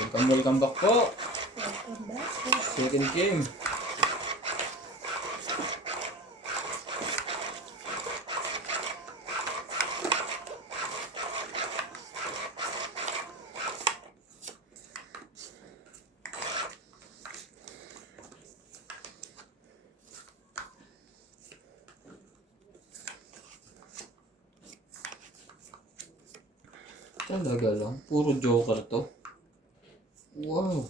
Welcome back po. Welcome back. Second game. Talaga lang. Puro joker to. Wow.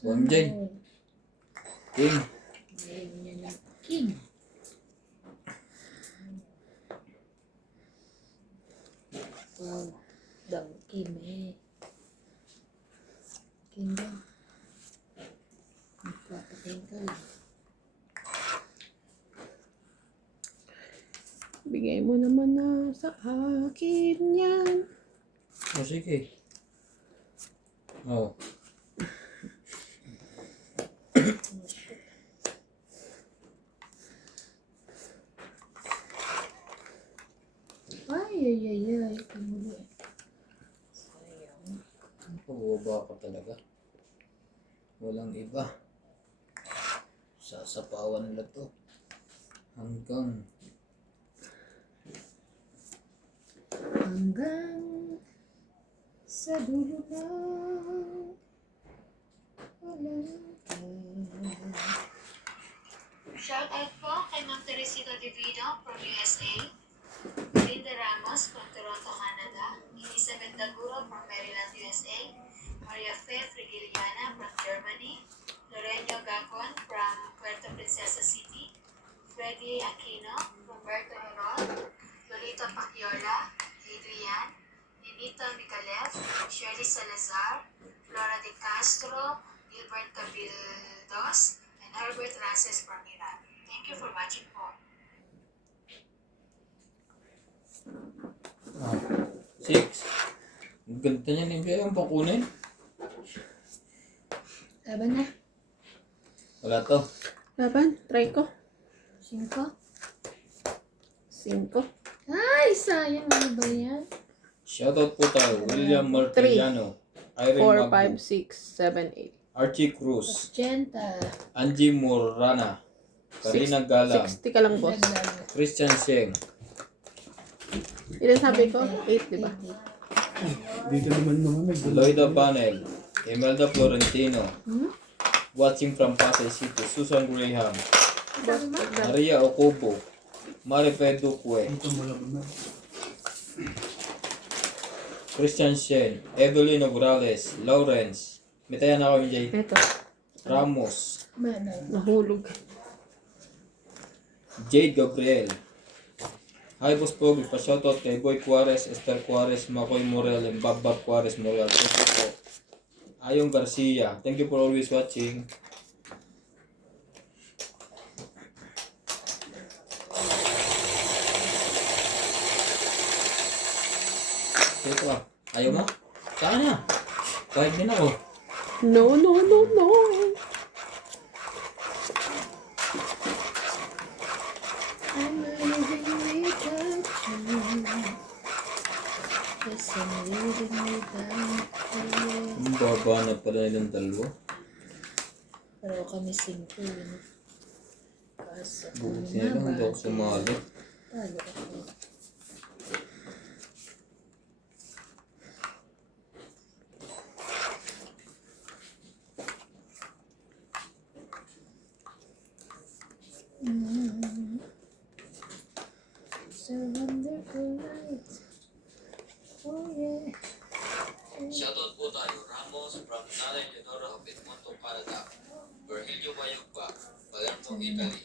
MJ. King. Ngayon niya ng king. Wow. Dang king eh. King daw. Magpapatayin ka lang. Bigay mo naman na sa akin yan. O sige. Oh. Ay. Tumulo eh. Sayang. Pababa ka talaga. Walang iba. Sasapawan nila to. Hanggang sa dulo na wala ka. Shout out po kay Ma'am Teresita Divino from USA, Linda Ramos from Toronto, Canada, Elizabeth Daguro from Maryland, USA, Maria Fe Frigiliana from Germany, Lorenzo Gacon from Puerto Princesa City, Freddie Aquino, Roberto Herod, Lolita Paciola, Adrian, Ninita Micalev, Shirley Salazar, Flora de Castro, Gilbert Cabildos, and Herbert Races from Iran. Thank you for watching po. 6. Ang ganda niya ni MJ. Ang pakunin. Laban na. Wala to. Laban, try ko. 5. 5. Ay, sayang. Ano ba yan? Shoutout po tayo. William Martiriano. Irene 4, Magno. 5, 6, 7, 8. Archie Cruz. Genta. Angie Morana. Karina Galang. 60 ka lang, boss. Dagdag. Christian Seng. Ilan sabi ko? 8, di ba? Dito naman naman Lloyda Panel. Imelda Florentino. Watching from Pasay City. Susan Graham. Boss, dagdag. Maria Ocobo. Marife Duque. Dito malaban na. Christian Shen. Evelyn Nograles. Lawrence. Mitayan ako MJ. Ito, Ramos. Manay. nahulog. Jade Gabriel. Hi Boss Pogi, pa-shoutout kay Boy Juarez, Esther Juarez, Makoy Morel, and Babbab Juarez Morel. Thank you po. Ayong Garcia. Thank you for always watching. Ito ah. Ayaw mo? Saan na? Kahit din ako. No. I'm living without you. Yes, I'm living without you. Ang baba na pala nilang dalawa. Pero kami 5 yun. Kaso Buti na lang hindi ako sumali. Talo ako. So wonderful night. Oh yeah. Shoutout po tayo, Ramos from Nanay Leonora of Edmonton, Canada. Virgilio Mayugba, Palermo, Italy.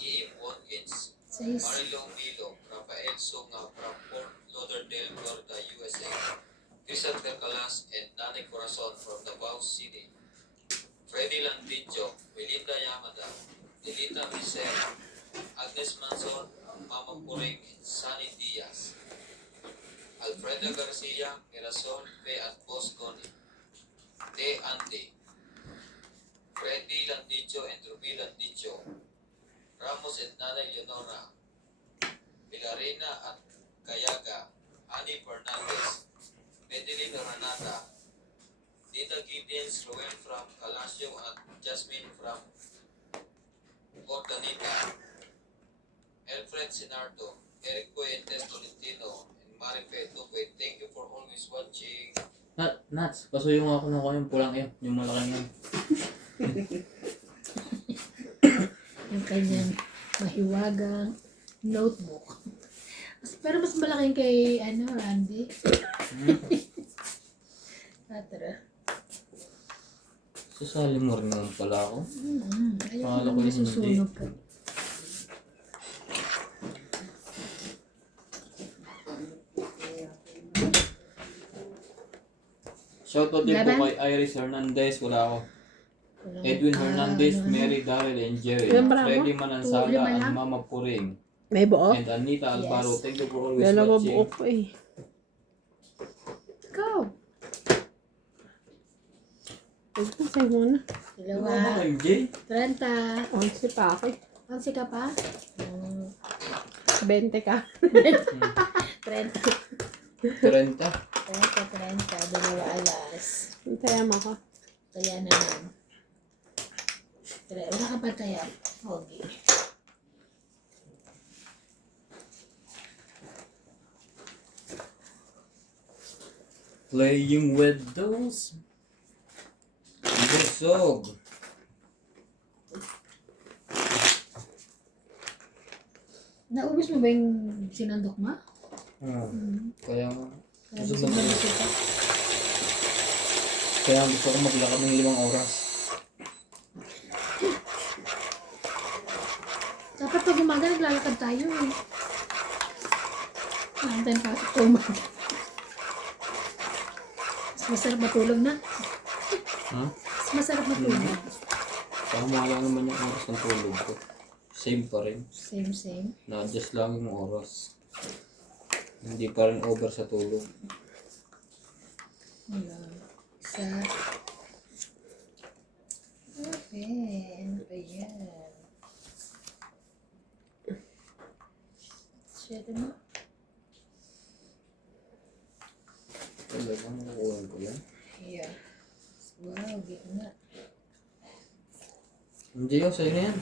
E.M. Watkins, Says, Marilo Milo, Rafael Songa from Fort Lauderdale, Florida, USA. Christian Vercalas and Nanay Corazon from Davao City. Freddy Landicho, Melinda Yamada, Delita Michel, Agnes Manson, Mama Purig, Sunny Diaz. Alfredo Garcia, Mirasol, P. at Bosconi. De Andy. Freddy Landicho and Ruby Landicho. Ramos and Nanay Leonora. Pilarina at Kayaga. Annie Fernandez. Fidelina Ranada, Dita Gideons, Ruel from Calasio, at Jasmine from Ordanita, Alfred Sinardo, Eric Puentes Tolentino, and Marife Tuque. Thank you for always watching. Nuts, pasuyo nga ako ng yung pulang yun, yung malaking yun. Yung kanyang mahiwagang notebook. Pero mas malaking kay, Randy. Tara. Sasali mo rin naman pala ako. Ayaw Akala ko ko na hindi. masusunog ka. Shoutout din po Laban? kay Iris Hernandez, wala ako. Walang Edwin Hernandez, ano. Mary, Daryl, and Jerry. Ilan ba mo? Freddy Manansala, Lima and lang? Mama Puring. May buo? And Anita Alvaro, Yes. thank you for always Dalawa watching. buo ko eh. Go! Ito, sa'yo muna. Dalawa. MJ? 30. 11 pa ako eh. 11 ka pa? 20 ka. 30. 30. 30. Dalawa alas. Hintayan mo ko. Kaya naman. Wala ka pa kaya? Okay. Playing with those. Busog. Naubos mo ba yung sinandok mo? Kaya nga. Kaya Busog busog na na busog. busog ka. Kaya gusto ko maglakad ng 5 oras. Dapat pag umaga, naglalakad tayo eh. Naantay pa sa umaga. Mas masarap matulog na. Ha? Mas masarap matulog. Tama lang naman yung oras ng tulog ko. Same pa rin. Same. Na-adjust lang yung oras. Hindi pa rin over sa tulog. Wala. Isa. Okay. Ano ba yan? Shit mo? Talaga, nakukuhan ko yan. Yeah. Wow, gitna. Hindi yun, sa'yo na yan.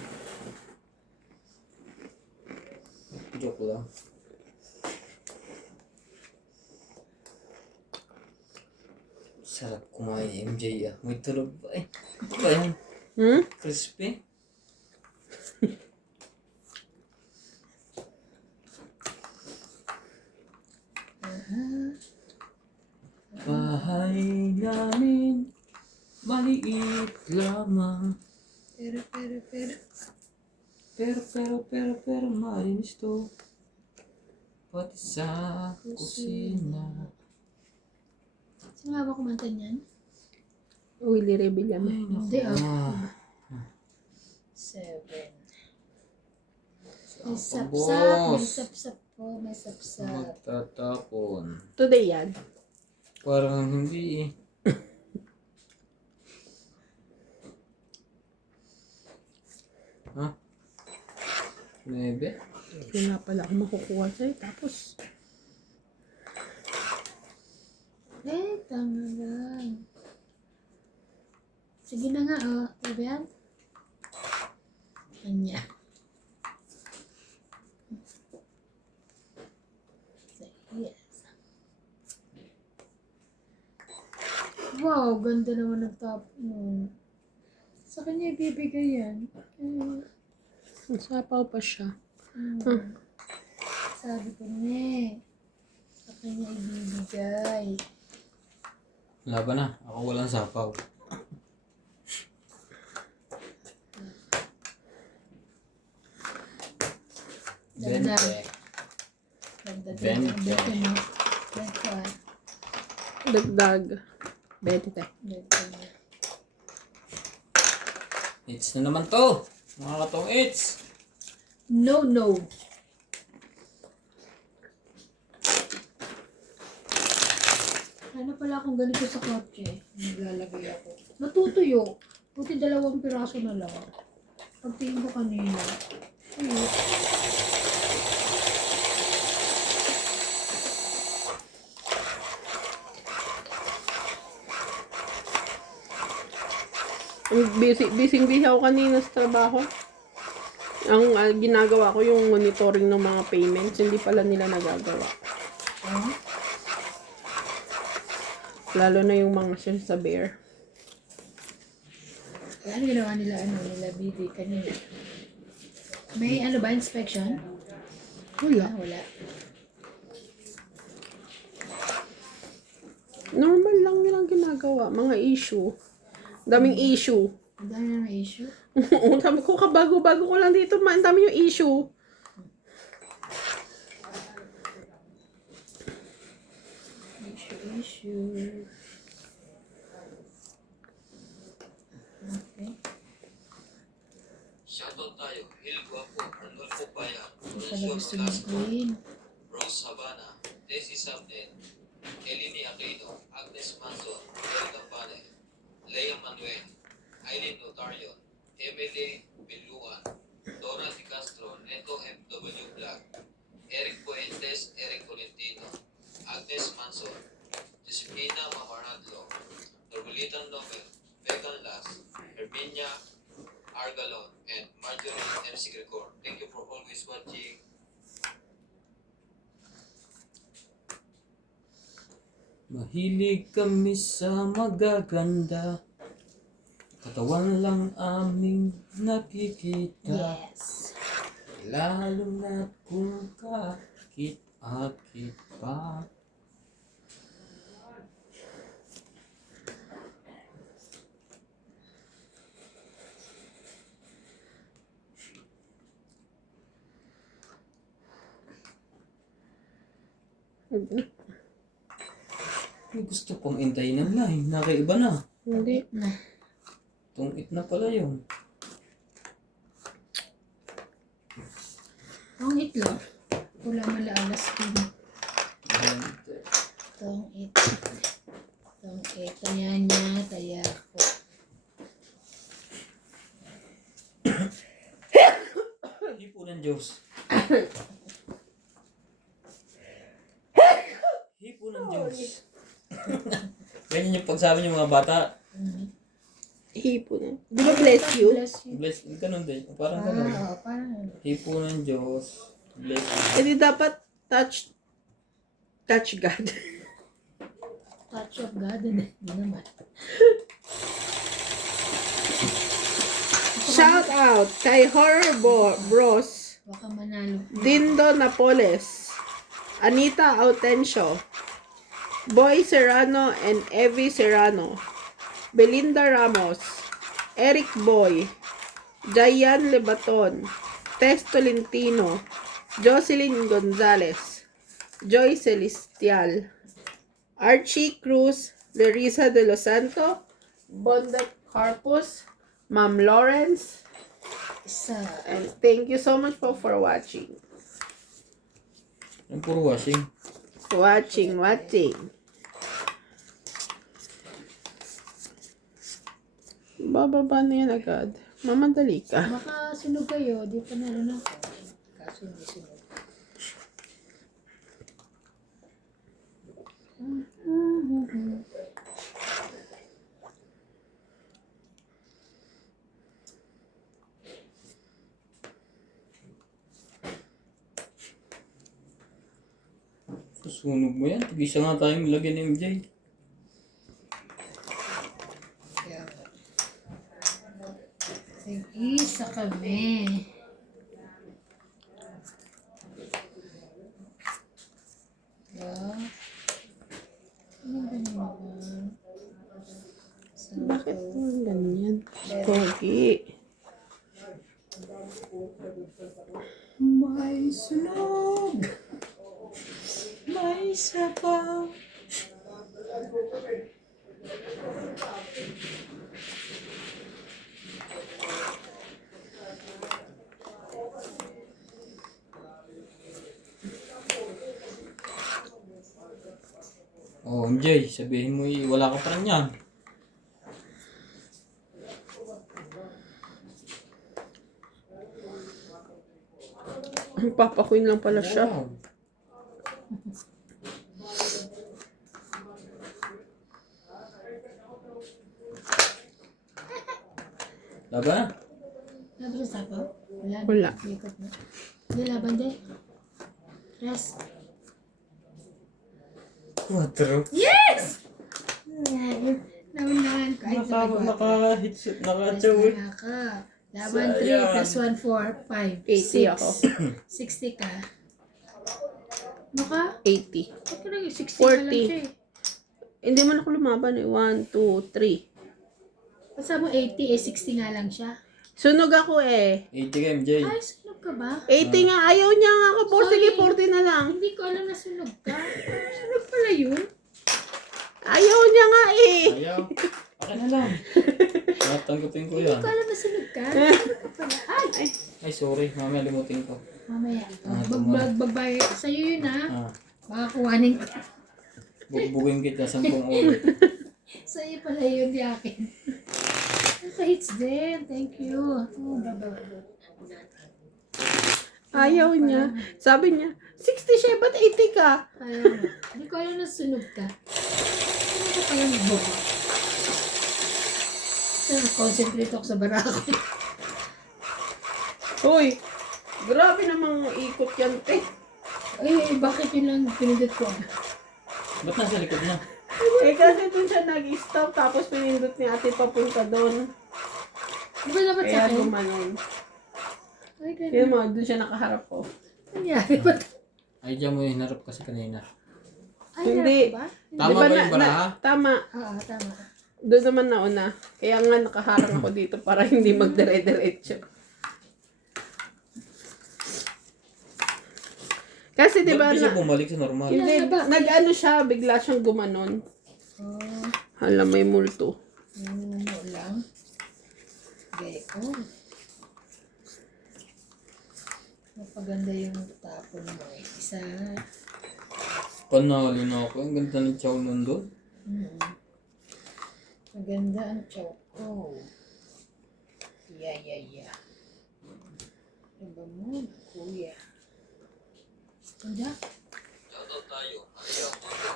Joke lang. Sarap kumain MJ ah. May tulog ba eh? Ito ba yan? Crispy? Bahay namin maliit lamang. Pero malinis to. Pati sa kusina. Sino nga ba kumanta niyan? Willie Rebellion. Hindi Ah, 7. May boss. sapsap po, may sapsap. Magtatapon. Today yan. Parang hindi eh. Ha? Maybe? Wala pala ako makukuha sa'yo. Tapos, Tama lang. Sige na nga, oh. Diba yan? Kanya. Yes. Wow, ganda naman ng top mo. Sa kanya ibibigay yan. nasapaw pa siya. Sabi ko na eh. Sa kanya ibibigay. Laban na. Ako walang sapaw. Ganda. Bente. Ganda din. Bente. Bente mo. Bente. Dagdag. 20 tayo. Bente mo. It's na naman to. Mga katong it's. No. Ano pala akong ganito sa kotse? Naglalagay ako. Natutuyo. Buti 2 piraso na lang. Pagtingin ko kanina. Ayun. Busy ako kanina sa trabaho. Ang ginagawa ko yung monitoring ng mga payments. Hindi pala nila nagagawa. Oh, Lalo na yung mga share sa bear. ano ginawa nila, nila BD kanina? May ano ba, inspection? Wala. Wala. Normal lang nilang ginagawa. Mga issue. Daming issue. Ang dami na may issue. Oo, sabi ko, kabago-bago ko lang dito. Ang dami yung issue. Issue. Okay. Shoutout tayo. Hil Guapo, Arnold Popaya, Pala Lorenzo gusto ni Nolasco, Queen. Rose Habana, Desi Sabden, Eleni Aquino, Agnes Manson, Del Campane, Lea Manuel, Aileen Notarion, Emily Biluan, Dora Di Castro, Neto FW Black, Eric Puentes, Eric Tolentino, Agnes Manson, Josefina Mamaradlo, Norbelitan Nobel, Megan Las, Herminia Argalon, and Marjorie MC Gregor. Thank you for always watching. Mahilig kami sa magaganda. Katawan lang aming nakikita. Yes. Lalo na kung kakit-akit pa. May gusto pang intayin ng line. Nakaiba na. Hindi. Tungit na pala yun. Ang itlog. Wala malaalas din. Tong it. Taya niya, taya ko. Hipo ng Diyos. Hipo ng Diyos. Ganyan yung pagsabi ng mga bata. Hipo na. Di ba bless you? Bless you. Bless, ganun din. Parang ganun. Oo, parang Hipo ng Diyos. Bless you. Hindi dapat touch God. touch of God. Hindi naman. Shout out kay Horror Bros, Baka manalo. Dindo Napoles, Anita Autencio, Boy Serrano and Evie Serrano, Belinda Ramos, Eric Boy, Jayan Lebaton, Tess Tolentino, Jocelyn Gonzalez, Joy Celestial, Archie Cruz, Larissa de los Santos, Bonda Carpus, Ma'am Lawrence, Isa. and thank you so much po for watching. Yung puro washing. Watching. Bababa na yan agad. Mamadali ka. Baka sunog kayo. Di pa nalo na. Kaso hindi sunog. Susunog mo yan. Tig-isa nga tayong lagyan ng MJ. Kaya, isa kami. Yeah. Ano ganyan naman? Bakit naman ganyan? Pogi. May sunog. May sabaw. Oh, MJ, sabihin mo wala ka pa rin yan. Papa Queen lang pala siya. Wow. Laban na. Laban sa sapaw? Wala. Wala. Ikot na. Hindi laban din. Rest. 4. Yes! Naunahan ko. Ay, Naka-headset, Yes, naka-chow. wala ka. Laban 3 plus 1, 4, 5, 80 ako. 60 ka. Ano ka? 80. Ba't ka nag 60 ka 40. lang siya eh? Hindi man ako lumaban eh. 1, 2, 3. Basta mo 80 eh, 60 nga lang siya. Sunog ako eh. 80 ka, MJ. Ay, sunog ka ba? 80 nga. Ayaw niya nga ako. Sige, Sorry. 40 na lang. Hindi ko alam na sunog ka. Sunog pala yun. Ayaw niya nga eh. Ayaw. Akin na lang. Natanggapin ko Hindi yan. ko alam na sunog ka. Sunog ka pala. Ay! Ay, sorry. Mamaya limutin ko. Mamaya. Ah, Bagbay. Sa'yo yun ha. Ah, Baka kuhanin ka. bugbugin kita 10 ulit. Sa'yo pala yun, di akin. Naka-hits din. Thank you. Oh, Ayaw niya. Sabi niya, 60 siya, ba't 80 ka? Kaya nga. Hindi ko alam na sunog ka. Ano ka pala nagbobo? Concentrate ako sa barako. Hoy, grabe namang ikot yan. Ay, bakit yun lang pinindot ko? Ba't nasa likod na? Kasi dun siya nag-stop, tapos pinindot ni ate papunta doon. Di ba dapat sa Kaya akin? gumanon. Ay, Yun ganun. mo, dun siya nakaharap ko. Nangyari ba? Ay, diyan mo yung hinarap kasi kanina. Ay, Hindi. harap ba? Tama ba yung baraha? Tama. Oo, tama. Doon naman nauna. Kaya nga nakaharang ako dito para hindi magdire-diretso. Kasi di ba Ba't di siya na, bumalik sa normal? hindi, nag-ano siya, bigla siyang gumanon. Oh, Hala, may multo. ano lang. Okay, oh. Mapaganda yung tapon mo eh. Isa. Panalo na ako. Ang ganda ng chow nun doon. Maganda ang choco. Yeah. Iba mo, kuya. Ganda? Shoutout tayo, Maria Mondo,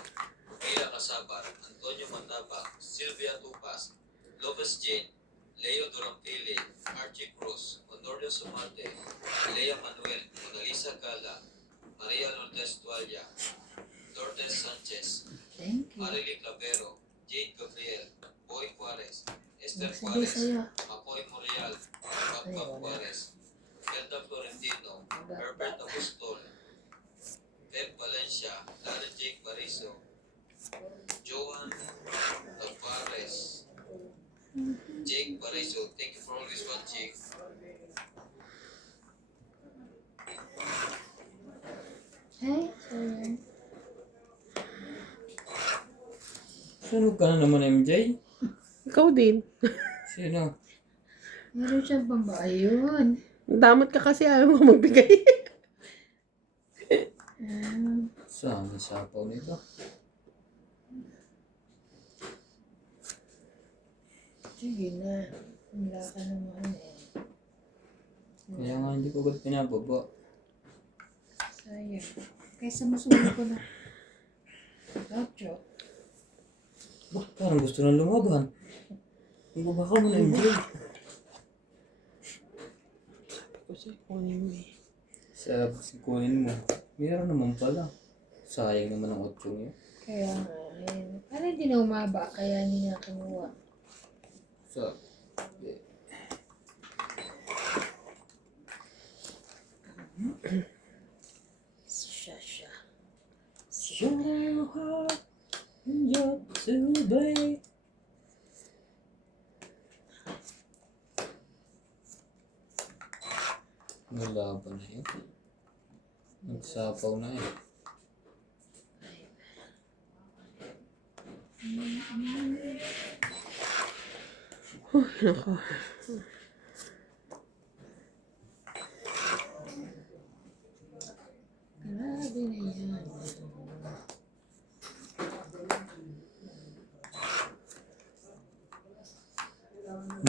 Mila Casabar, Antonio Mandaba, Sylvia Tupas, Lopez Jane, Leo Durampili, Archie Cruz, Honorio Sumarte, Lea Manuel, Monalisa Gala, Maria Lourdes Tualla, Lourdes Sanchez, Thank you. Marily Clavero, Jade Gabriel, Boy Juarez, Esther Sabi Juarez, sa'yo. Makoy Morial, Pampam Juarez, Felda Florentino, Herbert Apostol, Ted Valencia, Lalo Jake Bariso, Johan Tavares, Jake Bariso, thank you for always watching. Hey, sorry. Sunog ka na naman, MJ. Ikaw din. Sino? Meron siyang pamba. Ayun. Damot ka kasi ayaw mo magbigay. Saan ang sapaw nito? Sige na. Wala ka naman eh. Kaya nga hindi ko agad pinababa. Sayang. Kaysa masunog ko na. Gotcha. Bakit parang gusto nang lumaban? Ang baba ka mo na, MJ. Kasi kunin mo eh. Sarap kunin mo. Meron naman pala. Sayang naman ang 8 niya. Kaya nga. Ayun. Parang hindi na umaba. Kaya hindi na kinuha. So, Siya. show your heart and your to obey. Wala ba na yun? Nagsapaw na eh. Nako. Grabe na yan.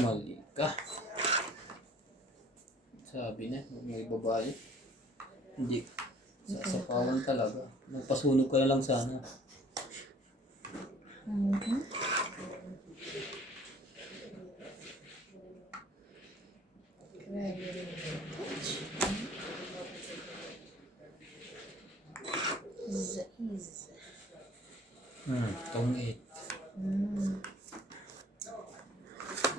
Mali ka. Sabi na, may babae. Hindi. Sasapawan talaga. Magpasunog ka na lang sana. Grabe rin yung touch. Zaiz. Tungit.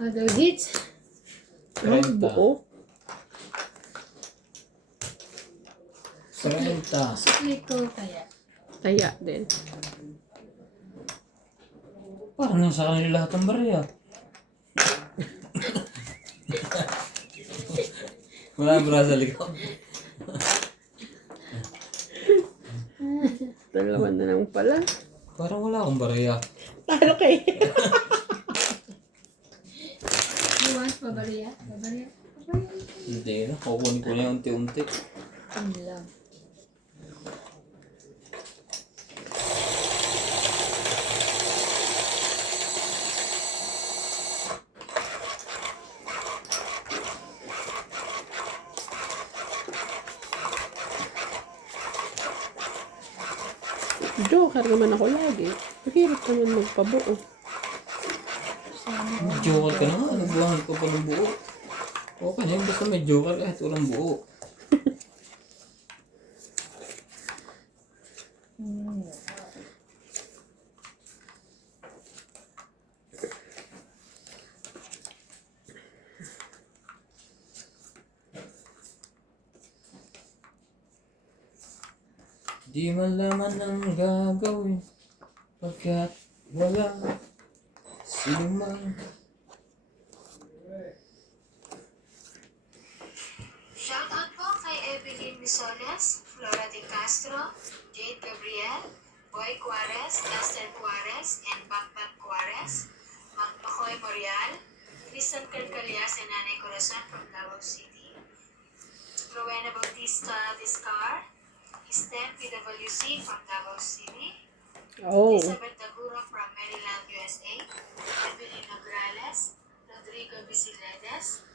Other hits? Ang 30. buo. 30. Sukli ko kaya. Taya din. Parang nasa kanila lahat ang barya. Wala ang bra sa likod. Dalawa na lang pala. Parang wala akong barya. Talo kayo. You want pabariya? Pabariya? Pabariya. Hindi na. Kukunin ko na yung unti-unti. Ano lang. Joker naman ako lagi. Mahirap naman magpabuo. Sana. Joker ka na nga. Nagbuhan ko pa ng buo. Okay na yun. Basta may joker kahit walang buo. Di malaman ang gagawin pagkat wala sinumang. Shoutout po kay Evelyn Misones, Flora De Castro, Jade Gabriel, Boy Juarez, Esther Juarez, and Bakbat Juarez, Macoy Morial, Crisan Carcalias and Nanay Corazon from Davao City, Rowena Bautista Discar, Stem PWC from Davao City, Oh. Elizabeth Daguro from Maryland, USA, Evelyn Nograles, Rodrigo Bisiledes,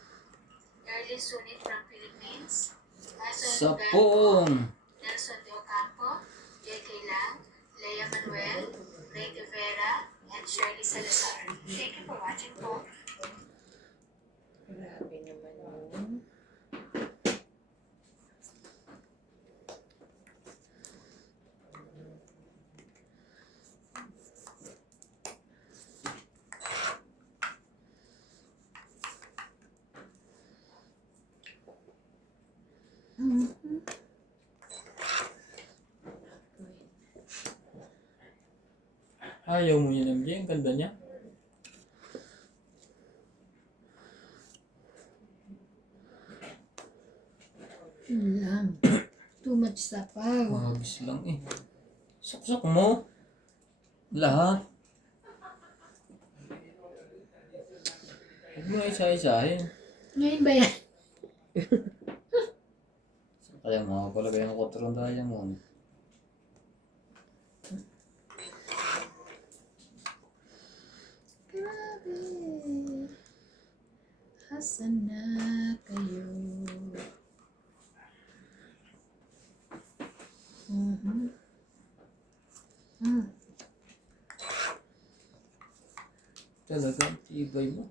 Erly Sunit from Philippines, Ason Galpo, Sapong! Nelson De Ocampo, J.K. Lang, Lea Manuel, Ray De Vera, and Shirley Salazar. Thank you for watching po. Grabe naman yun. Ayaw mo yun, MJ. Ang ganda niya. Yun lang. Too much sapaw. Mabis lang eh. Suksok mo. Lahat. Huwag mo na isa-isahin. Ngayon ba yan? Kaya makapalagay ng 4 diamond. Grabe. Asan na kayo? Talagang tibay mo.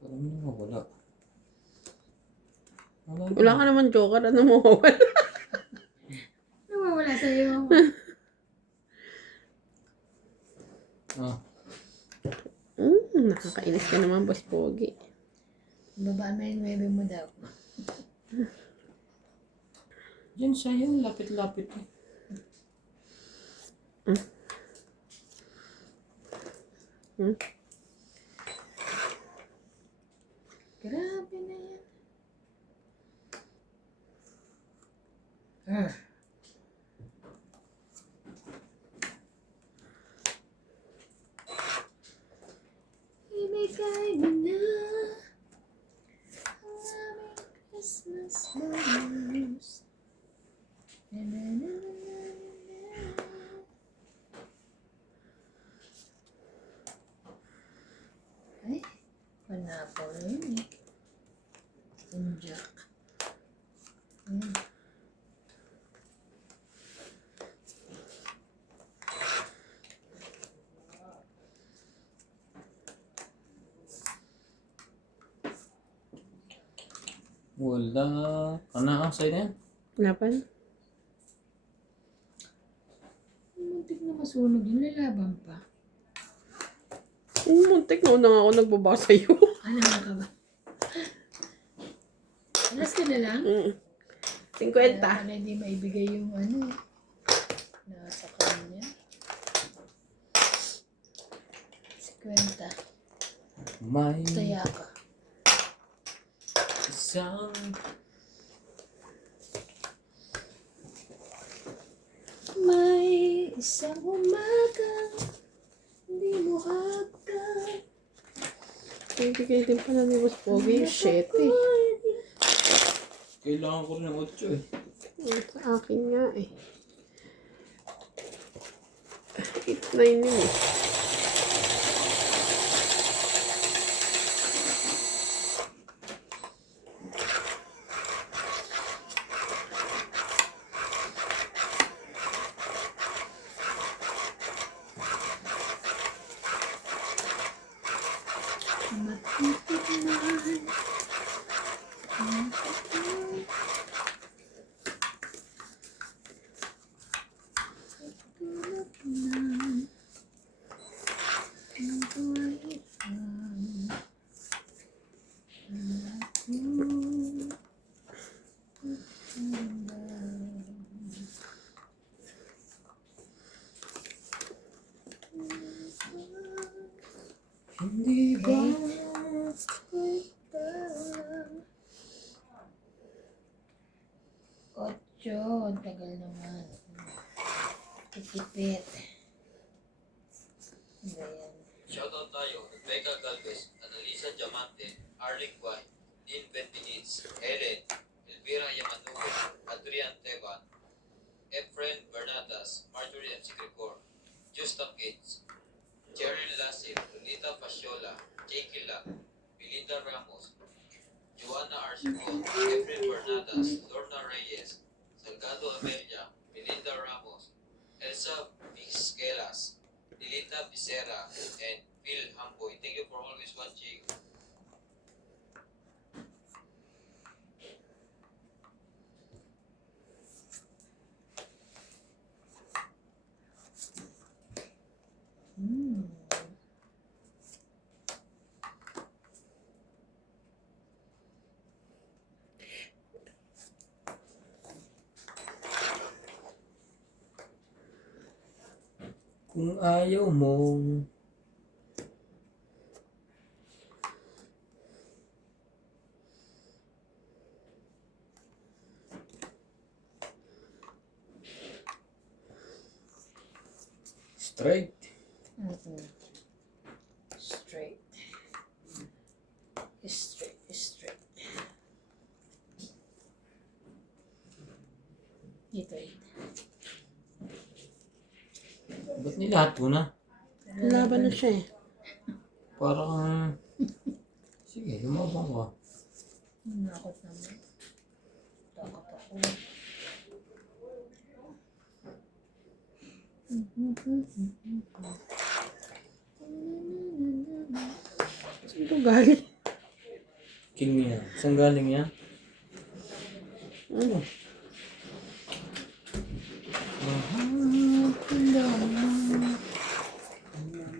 Parang nawawala. Wala ka naman joker. Ano mo? Nawawala sa'yo. Ah, Nakakainis ka naman, Boss Pogi. Baba mo yung 9 mo daw. yan siya yan. Lapit-lapit eh. Grabe na yan. Ibigay mo na ang aming Christmas bonus. Na, na, na, na, na, na. Ay, panapol. Wala. Ano ang sa'yo na yan? Laban? Muntik na masunog yun, lalaban pa. Muntik na una nga ako nagbaba sa'yo. Ano ka ba? Alas ka na lang? 50. Para hindi maibigay yung ano. Nasa kanya. 50. May Taya ka. isang May isang umagang hindi mo hagdan. Bigay din pala ni Boss Pogi. Shit eh. kailangan ko rin ng 8 eh. Sa akin nga eh. 8-9 yun eh. Matitignan. Hindi ba? Ocho, ang tagal naman. Kitipit. Ano yan? Shoutout tayo, Rebecca Galvez, Annalisa Diamante, Arling Guay, Dean Bentinitz, Ellen, Elvira Yamanuwe, Adrian Teban, Efren Bernatas, Marjorie M. Sigricor, Justin Gates, Cheryl Lasip, Lunita Fasciola, Jake Lac, Belinda Ramos, Joanna Arcibon, Efren Bernatas, Lorna Reyes, Salgado Amelia, Belinda Ramos, Elsa Vizquelas, Dilita Becerra, and Phil Hamboy. Thank you for always watching. Kung ayaw mong straight. Straight. Straight, straight. Ito. Ba't nilahat ko na? Laban na siya eh. Parang sige, lumabang ka. Nakot naman. Takot ako. Saan ko galing? King niya. Saan galing yan? Ano?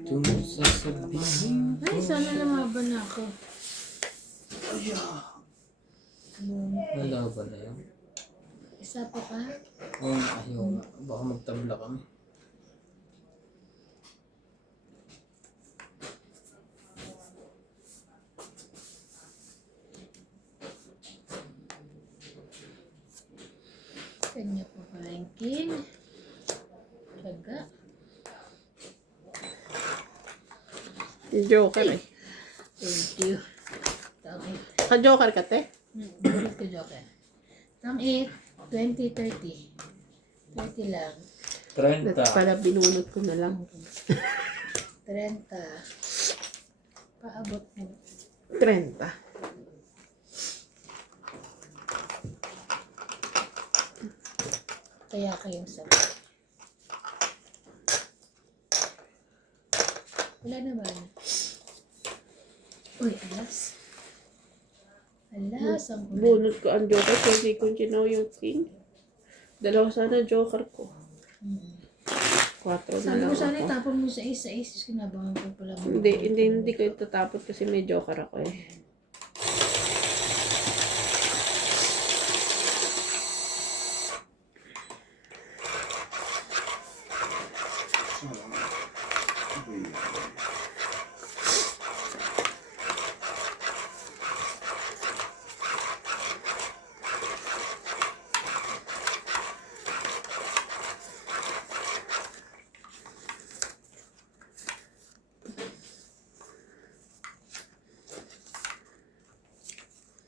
Ito sasabihin. Ay, sana lumaban ako. Wala ba na yun? Isa pa ka? Oh, ayaw nga. Baka magtabla kami. Kanya pa palengking. Taga. Joker eh. Thank you. Tangit. Ka-joker ka te? Bulit ko joker. Tangit. 20, 30. 30 lang. 30. That's pala binunot ko na lang. 30. Paabot mo. 30. Kaya kayong sabi. Wala naman. Uy, alas. Ala, saan ko na? Bunot ko ang joker so hindi ko ginaw yung king. Dalawa sana joker ko. 4 na Sabi lang ko sana ako. itapon mo sa is, kinabahan ko pala. Hindi ko itatapot kasi may joker ako eh.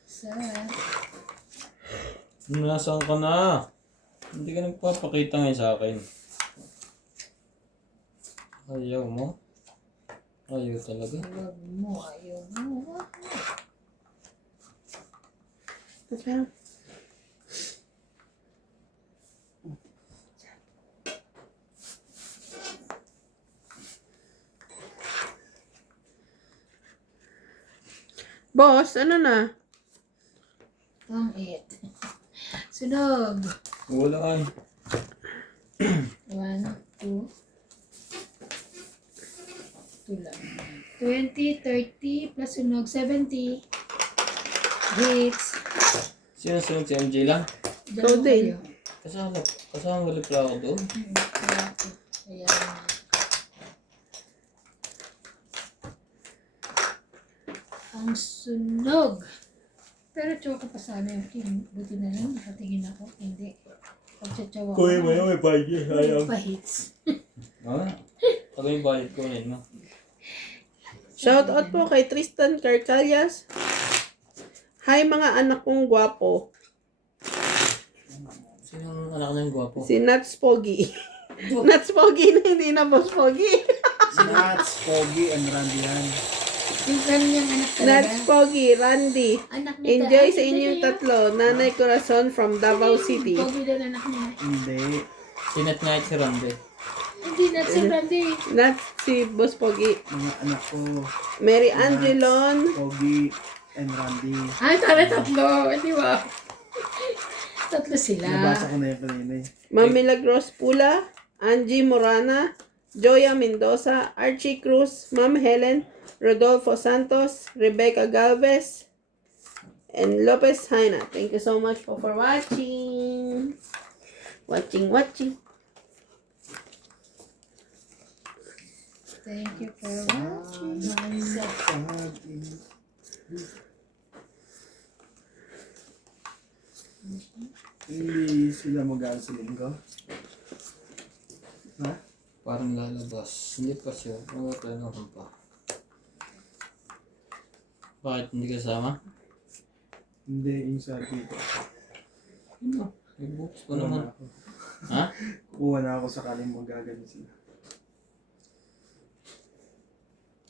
Sa, Nasaan ka na? Hindi ka nagpapakita ngayon sa akin. Ayaw mo? Ayaw talaga. wag mo, ayaw mo. Okay. Boss, ano na? Ang it. Sunog. Wala ay. 1, 2. 2 lang. 20, 30, plus sunog, 70. Hits. Sino sunod si MJ lang? Dalawa din. kayo. Kasama wala pala ako doon. Kaya ako. Ayan. Ang sunog. Pero choka pa sana yung king. Buti na lang, nakatingin ako. Hindi. Pagtsatsawa ko. may bayad niya. Ayaw. Pa-hits. Ha? Pag yung bayad ko, ulit mo. Shout out po kay Tristan Carcalias. Hi mga anak kong gwapo. Sino ang anak ng gwapo? Si Nuts Pogi. Nuts Pogi na hindi na Boss Pogi. Nuts, Pogi, and Randy yan. Yung kanyang anak Nuts talaga. Pogi, Randy. Anak niya. Enjoy sa inyong tatlo. Nanay Corazon from Davao City. Pogi din anak niya. Hindi. Sinat nga si Randy. Hindi na si Randy. Nuts si Boss Pogi. Mga anak ko, Mary Angelon. Pogi, and Randy. Ay, tara tatlo. Di ba? Tatlo sila. Nabasa ko na yung kanina eh. Ma'am Milagros Pula. Angie Morana. Joya Mendoza. Archie Cruz. Ma'am Helen. Rodolfo Santos. Rebecca Galvez. And Lopez Haina. Thank you so much for watching. Watching. Thank you for watching. Hindi sila mag-aaral sa linggo. Ha? Parang lalabas. Hindi pa siya. Planohan pa. Bakit hindi kasama? Hindi, yung sabi ko. Ano? May books pa Kuha naman. na ako. Ha? Kuha na ako sakaling magagano sila.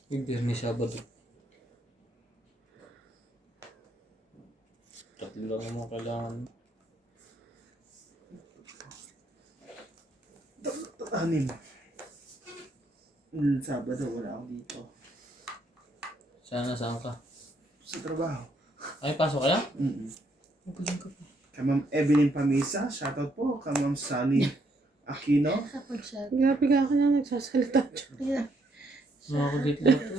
May Biyernes, Sabado. Tatlo lang naman kailangan. Anim. Sabado, wala ako dito. Saan ka? Sa trabaho. Ay, pasok kaya? Maguling ka pa. Kay Ma'am Evelyn Pamisa, shoutout po. Kay Ma'am Sally Aquino. Kapag siya. Grabe ka na nagsasalita. Kaya, Nakakagit lang to.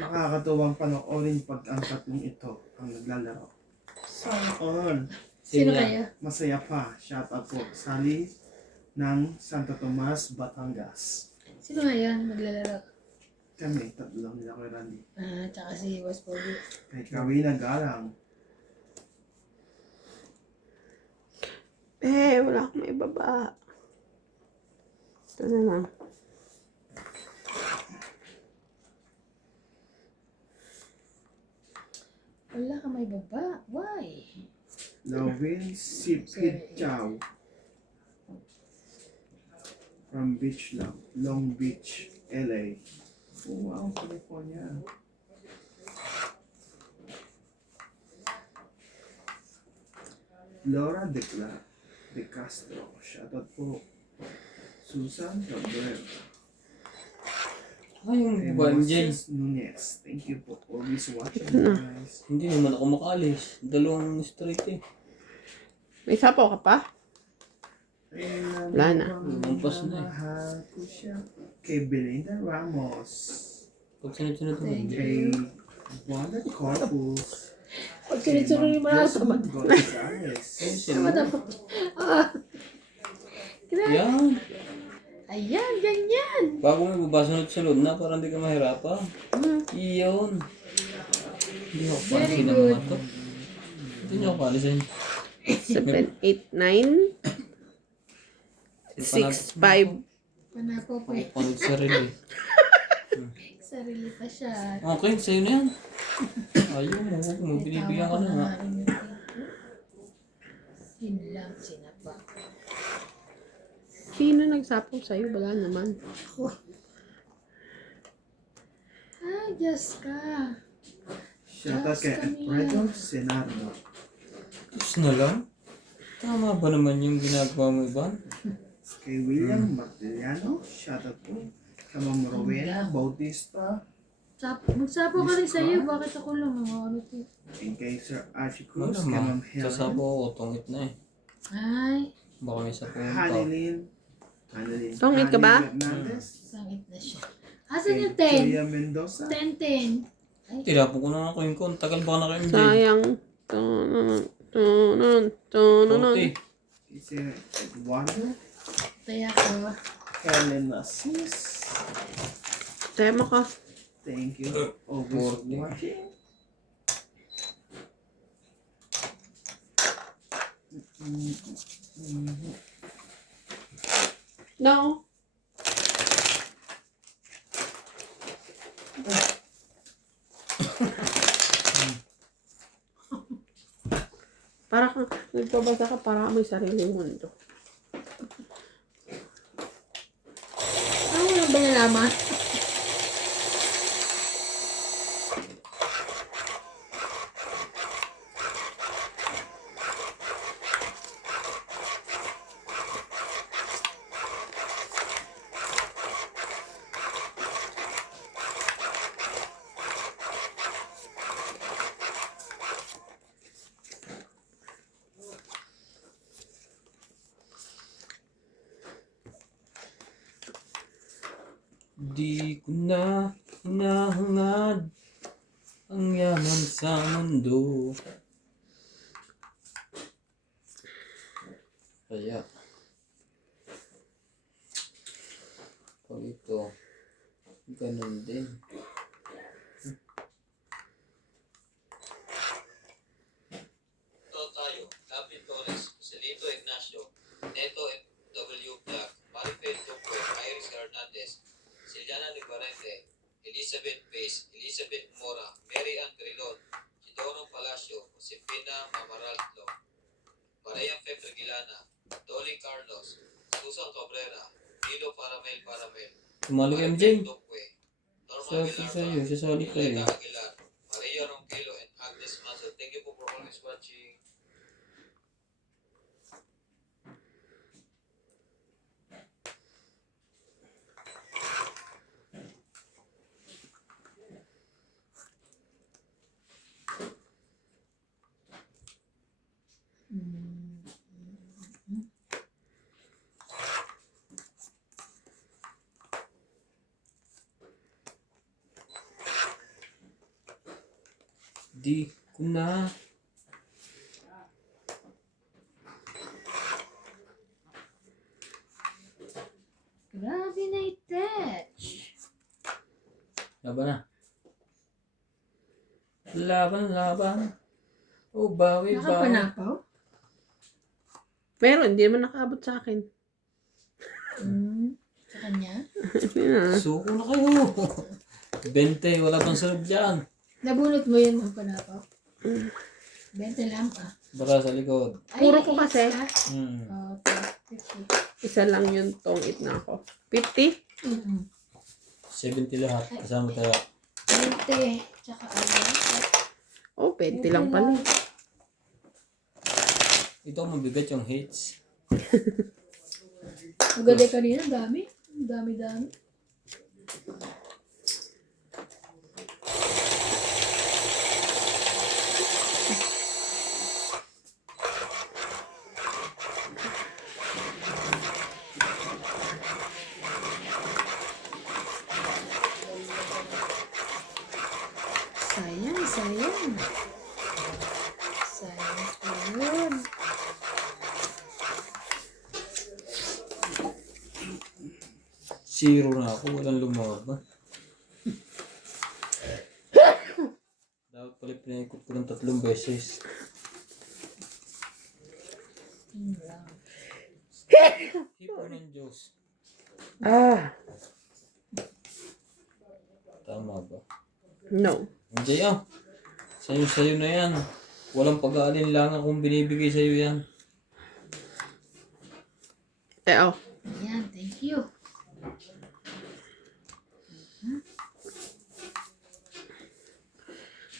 Nakakatuwang panoorin pag ang tatlong ito ang naglalaro. So on. sino Sino kayo? Masaya pa. Shoutout po. Sally ng Santo Tomas, Batangas. Sino ngayon maglalaro? Kami, tatlo lang nila kay Randy. Tsaka si Boss Pogi. Kay Kawina Galang. Wala akong maibaba. Ito na lang. Wala ka may baba. Why? Lawin Sipid Chow. From Beach Lang, Long Beach, LA. Oh, wow, California. Laura De Castro. Shoutout po. Susan Cabrera. Ay, yung Kay ba, MJ? Moses Nunez. Thank you po for always watching, Ito na. guys. Hindi naman ako makaalis. Dalawang straight eh. May sapaw ka pa? Wala na. Lumampas na eh. Mahal ko siya. Kay Belinda Ramos. Pag sunod-sunod naman. Kay Wanda Corpus. Pag sinitsunod yung mga tamad. Gonzales. Tamad ako. Ah. Grabe. Yan. Ayan, ganyan. Bago mo babasunod-sunod na, parang hindi ka mahirapan. Iyon. Hindi ako Very palisin ng good. mga to. Hindi niyo ako palisin. 7, 8, 9, 6, 5. Panapo po eh. Panood sarili. Sarili pa siya. Okay, sa'yo na yan. Ayaw mo, huwag mo. Binibigyan ka na nga. Yun lang, sinapa. Sino nagsapaw sa'yo? Wala naman. Ah, Diyos ka. Shoutout kay Alfredo Senardo. Tapos na lang. Tama ba naman yung ginagawa mo, Ivan? Kay William Martiliano. Shoutout po. Kay Ma'am Rowena Bautista. Magsapo ka rin sa'yo. Bakit ako lang? Ano to? And kay Sir Archie Wala Cruz. Kay Ma'am ma. Helen. Sasapo ako, tungit na eh. Ay, Baka may sapuhan pa. Hanilin. Tongit ka ba? Hernandez. sangit na siya. Asan Kay yung 10? Julia Mendoza. 10. Tirapo ko na ako yung ko. Tagal ba na kayo, MJ? Sayang. Tununan. 40. Kay Sir Eduardo. Kaya ko. Helen Assis. Tema ka. Thank you. Always 40. watching. No. Para kang nagbabasa ka para may sariling mundo. Ano lang ba nalaman? Di ko na hinahangad ang yaman sa mundo. Kaya, pag ito, ganun din. Ito tayo, David Torres, Celito Ignacio, Neto W. Black, Maripel Duque, Iris Hernandez, Siliana Nibarete, Elizabeth Pace, Elizabeth Mora, Mary Ann Trilon, Chidoro Palacio, Josefina Mamaralto, Maria Fefregilana, Dolly Carlos, Susan Cabrera, Nilo Paramel, Tumali ka, MJ. Maripel Duque, Norma Sabi sa'yo, sasali ka eh. Julieta Aguilar, Maria Ronquillo, and Agnes Manzo. Thank you po for always watching. Di ko na. Grabe na i-touch. Laban na. Laban. O bawi ba? Nakapanapaw? Pero hindi naman nakaabot sa akin. Sa kanya? Suko na kayo. 20, wala bang sarap dyan. Nabunot mo yun mga panapaw? 20 lang pa. Baka sa likod. Puro ko kasi. Okay. 50. Isa lang yung tongit na ako. 50? 70 lahat. Kasama tayo. 20. Tsaka ano? Oh, 20 lang pala. Ito mabigat yung hits. Maganda kanina, dami. Dami. Sayang. Sayang po yun. Zero na ako, walang lumaban. Dapat pala pinaikot ko ng 3 beses. Yun lang. Hipo ng Diyos. Ah, Tama ba? no. Hindi ah. Sa'yo na yan. Walang pag-aalinlangan kung binibigay sa'yo yan. Oh. Ayan, thank you.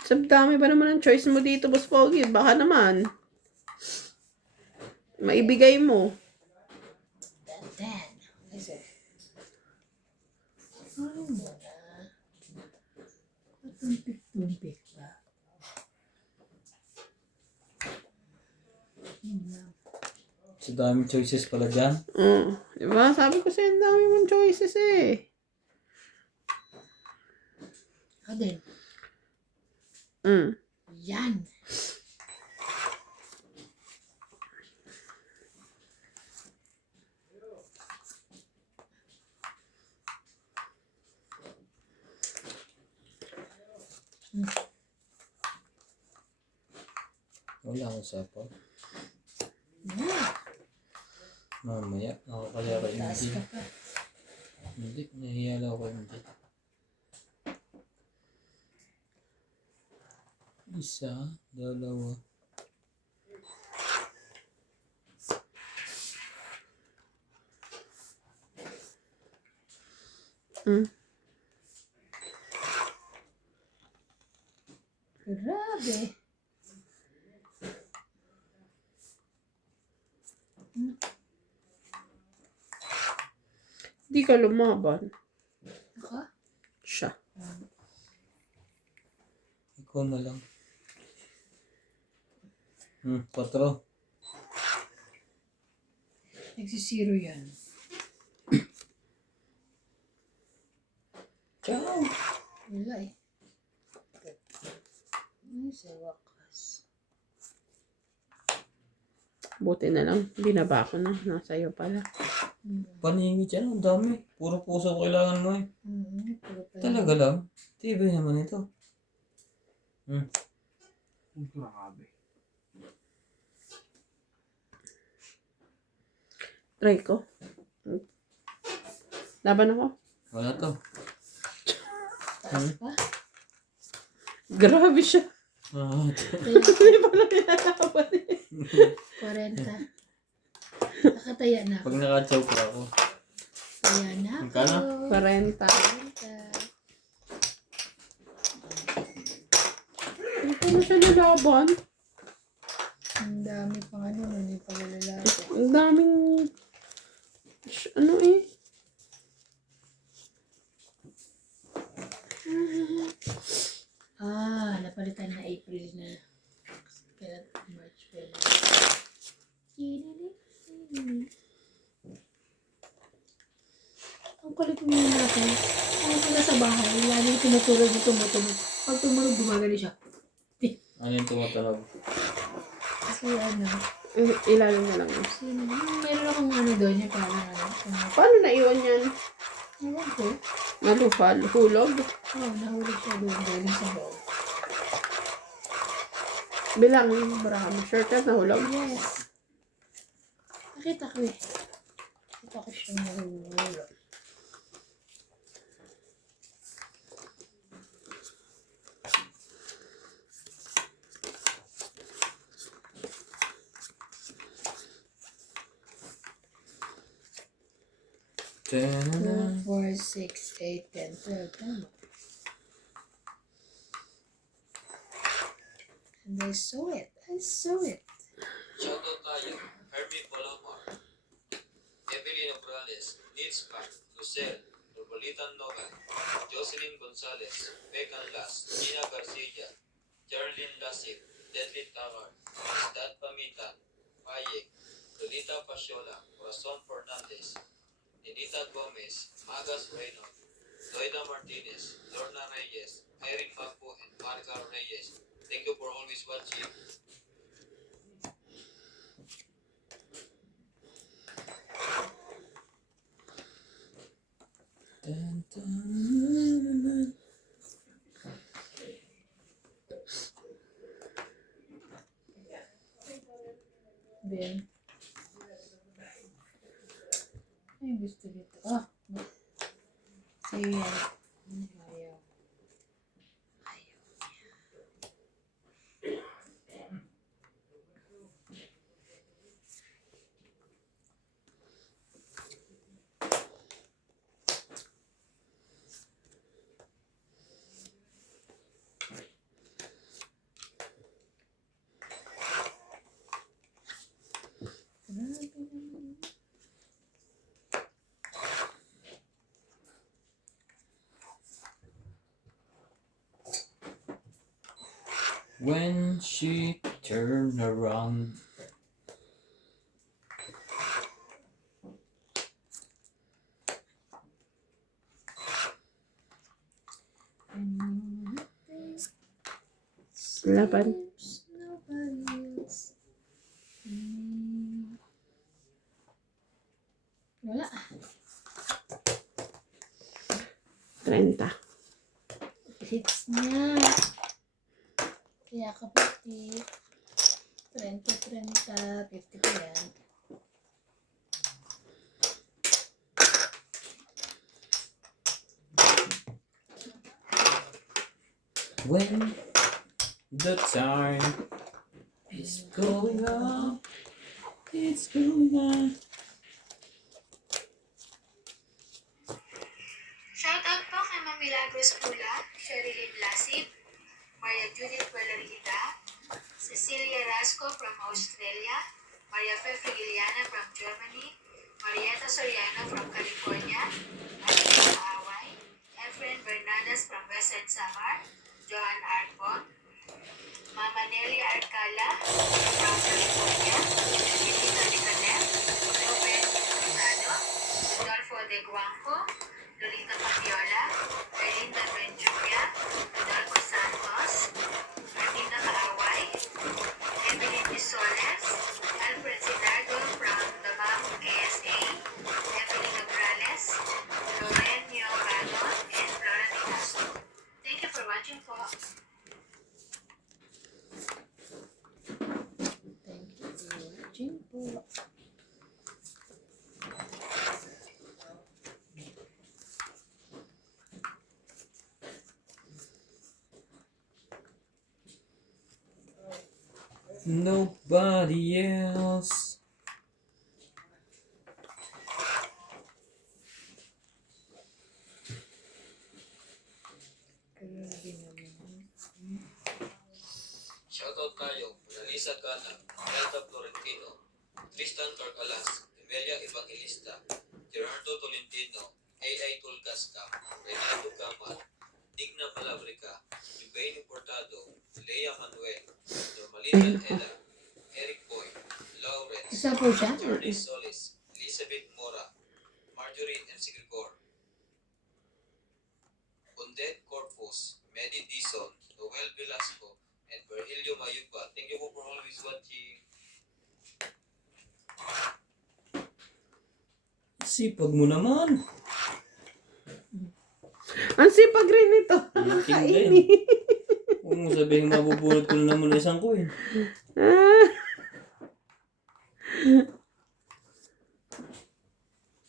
Sa dami ba naman ang choice mo dito, Boss Pogi? Baka naman. Maibigay mo. Then, isa. Ano mo na? Tumpik-tumpik pa. Yun lang. Sa daming choices pala dyan. Diba? Sabi ko sa'yo, ang dami mong choices eh. Ako din. Mm. Yan. Wala akong sapaw. Yan. Mamaya, ako kaya kay Taas MJ. ka pa. Hindi, nahihiyala ako kay MJ. Isa, dalawa. Mm. Grabe. Di ka lumaban. Ako? Siya. Ikaw na lang. 4. Nagsisiro yan. Ciao! Wala eh. Ay, sa wakas. Buti na lang. Binaba ko na. Nasa iyo pala. Paningit yan, ang dami. Puro puso kailangan mo eh. Puro pala. Talaga lang. Tibay naman ito. Grabe. Try ko. Laban ako. Wala to. Taas pa? Grabe siya. Hindi pala nilalaban eh. 40. Nakataya na ako. Pag nakachaw pa ako. Taya na ako. Magkano? 40. 40. Hindi ko na siya nalaban. Ang dami pang ano, hindi pa lalaki. Ang daming... Ano eh? Napalitan na April na. Kaya March pala. Ang kulit mo yun natin. Ang sila sa bahay, lalo yung tinutulog yung tumutunog. Pag tumunog, gumagano siya. Ano yung tumatanog? Kasi ano, Ilalim na lang. meron akong ano doon, yung parang ano. Paano naiwan yan? Ewan ko. Malufal? Hulog? Oo, nahulog siya doon galing sa ball. Bilang marami. Sure ka nahulog? Yes. Nakita ko eh. Nakita ko siya nahulog. Ta-da! 2, 4, 6, 8, 10, 12. Tama. And I saw it. I saw it. Shoutout tayo, Hermie Palomar, Evelyn Morales, Nils Park, Lucel, Ropolitan Nogan, Jocelyn Gonzalez, Megan Las, Gina Garcia, Jarlene Lasip, Deadly Tamar, Stan Pamitan, Mayek, Lolita Pasiola, Corazon Fernandez, Ninita Gomez, Magas Reyno, Loida Martinez, Lorna Reyes, Irene Macbo, and Marca Reyes. Thank you for always watching. Dun, dun, Ben. Ay, gusto dito. Ah, sa'yo yan. Ayaw. When she turned around, Laban. Nobody else. Wala. 30. Hits niya. Kaya ka 50. 30, 50 pa yan. when the time is going on, it's going on. Shoutout po kay Ma'am Milagros Pula, Sherilyn Lasib, Maria Judith Valerita, Cecilia Rasco from Australia, Maria Fe Frigiliana from Germany, Marieta Soriano from California, Alina Kaaway, Efren Bernardes from Western Samar, Johan Arbon, Mama Nelly Arcala from California, Edita Nicanem, Ruben Hurtado, Rodolfo de Guanco, Lolita Papiola, Belinda Benjulia, Rodolfo Santos, Martina Kaaway, Evelyn Pisoles, Alfred Sinardo from Davao ASA, Evelyn Nograles, Lorenio Bagon, and Flora Di Castro. Thank you for watching po. Thank you for watching po. Nobody else. Grabe naman. Shoutout tayo, Annalisa Cana, Melda Florentino, Tristan Carcalas, Emelia Evangelista, Gerardo Tolentino, A.I. Tulgasca, Renato Gamal, Digna Malabrica, Yubaini Portado, Lea Manuel, Normalina Ella, Eric Boy, Lawrence, Isa po siya? Charlie Solis, Elizabeth Mora, Marjorie M. Grigor, Undet Corpus, Medi Dison, Noel Velasco, and Virgilio Mayupa. Thank you for always watching. Sipag mo naman. Ang sipag rin nito. Looking din. Kaini. Huwag mo sabihin mabubulot ko na naman isang coin. Ah,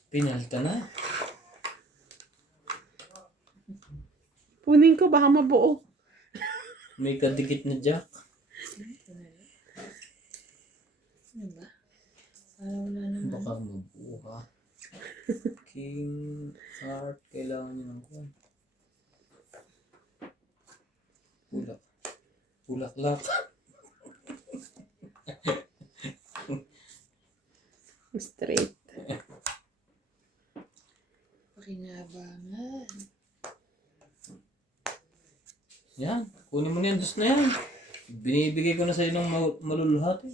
Pinalta na. Punin ko baka mabuo. May kadikit na jack. Ano ba? Parang wala naman. Baka mabuo ha. King Heart. Kailangan niya ng coin. Pulak. Pulaklak. Straight. Pakinabangan. Yan. Kunin mo na yan. Dus na yan. Binibigay ko na sa'yo ng maluluhati.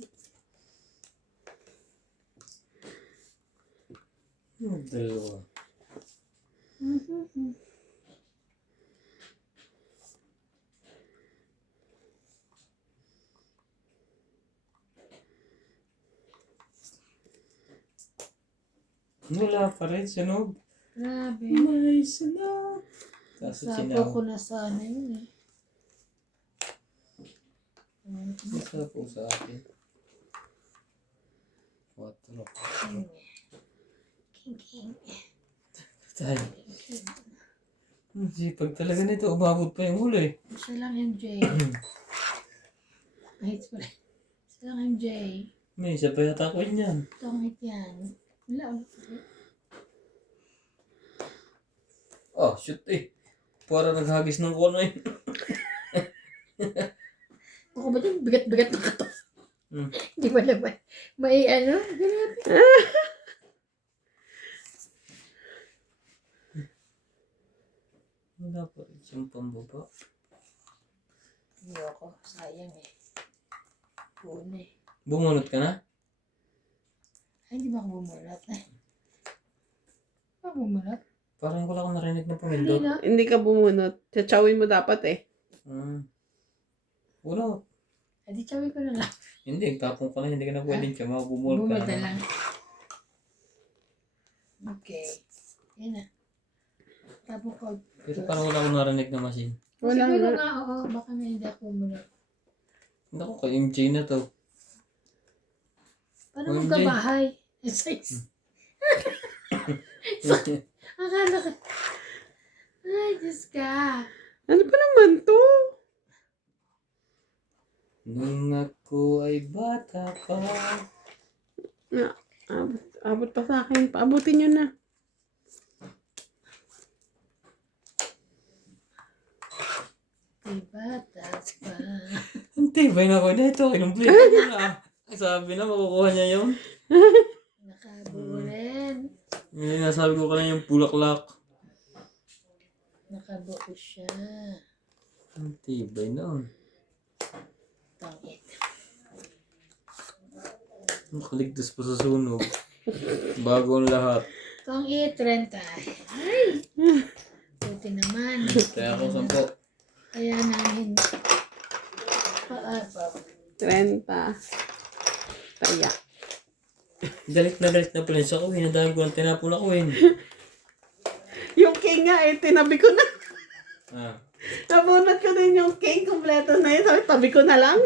Dalawa. Wala pa rin, sunog. Grabe. May sunog. Kaso Sapo sinaw. ko na sana yun eh. Isa po sa akin. 4. King. Tayo. Sipag talaga nito. Umabot pa yung huli. Isa lang MJ. Ay, it's pala. Isa lang MJ. May isa pa yata ko yan. Tongit yan. Wala. Oh, shoot eh. Para naghagis ng kono eh. Ako ba dyan? Bigat-bigat na kato. Hmm. Hindi ba naman? May ano? Grabe. Wala pa rin siyang pambaba. Ayoko. Sayang eh. Puno eh. Bumunot ka na? Ay, hindi ba ako bumulat eh? Ba bumulat? Parang wala akong narinig na Hindi pumindot. na. Hindi ka bumunot. Tsawin mo dapat eh. Wala. Ay, di chawin ko na lang. Hindi, tapong ka na. Hindi ka na pwedeng siya. Bumulot ka Bumulot na na. lang. Okay. Yan na. Tapos ko. Pero parang wala akong narinig na machine. Wala Siguro nga. nga, oo. Baka na hindi ako bumulat. Naku, kay MJ na to. Paano Oh, MJ? magkabahay? Size. Akala ko. Ay, Diyos ka. Ano pa naman to? Nung ako ay bata pa. Abot pa sa akin. Paabutin nyo na. Diba? Tas pa. Ang tibay na ko na ito. Ilang plate ko na. Sabi na, makukuha niya yun. Nakabuo rin. Yung nasabi ko kanina yung bulaklak. Nakabuo siya. Ang tibay na. Tangit. Nakaligtas pa sa sunog. Bago ang lahat. Tangit, 30. Ay! Buti naman. Kaya ako 10. Kaya namin. 30. Taya. Galit na pala sa kuhin. Ang dami ko ng tinapon na kuhin. Yung king nga eh, tinabi ko na. Ah. Nabunot ko din yung king. Kompleto na yun. Sabi, tabi ko na lang.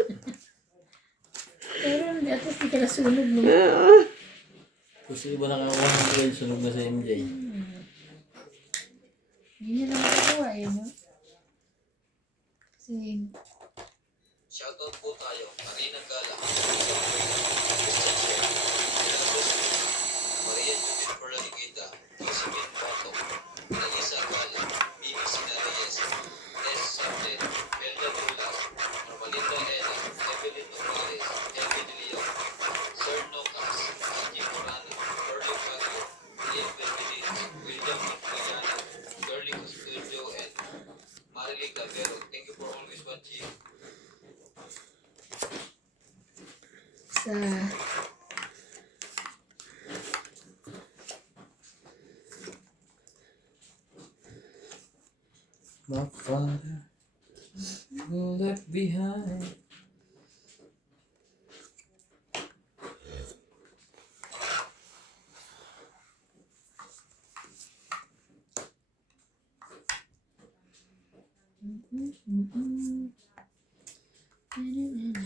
Pero at least di ka nasunog no. Kasi iba nakakuha ng trail. Sunog na sa MJ. Hindi niya naman nakuha eh, no? Kasi, Shoutout po tayo. Marina Gala. Maria Judith Perlaligita. Josephine Bato. Elisa Gala. Mimi Sinareyes. S. Sante. Melda Dulas. Normalita Ela. Evelyn Nogales. Elvin De Leon. Sir Nocas. Angie Morana. Curly Fagio. Ian Benedict. William Magpagana. Curly Custodio and Marily Clavero. Thank you for always watching. sa My father who left behind.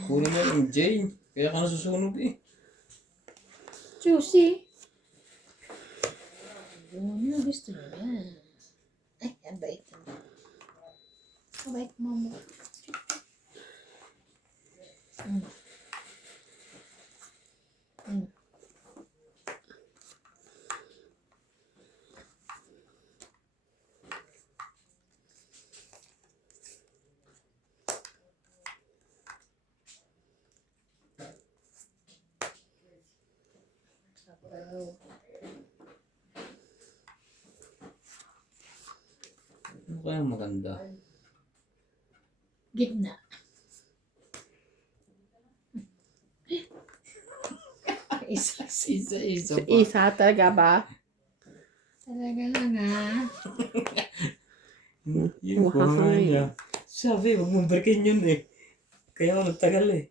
Kunin mo yung Jane. Kaya ka nasusunog eh. juicy. Yun yung gusto niya. Ay, ang bait naman. Ang bait mo mo. Ano kayang maganda? Gitna. Isa. Isa pa. Isa talaga ba? Talaga lang ha. Yung kuha niya. Sabi, huwag mong breakin yun eh. Kaya ako nagtagal eh.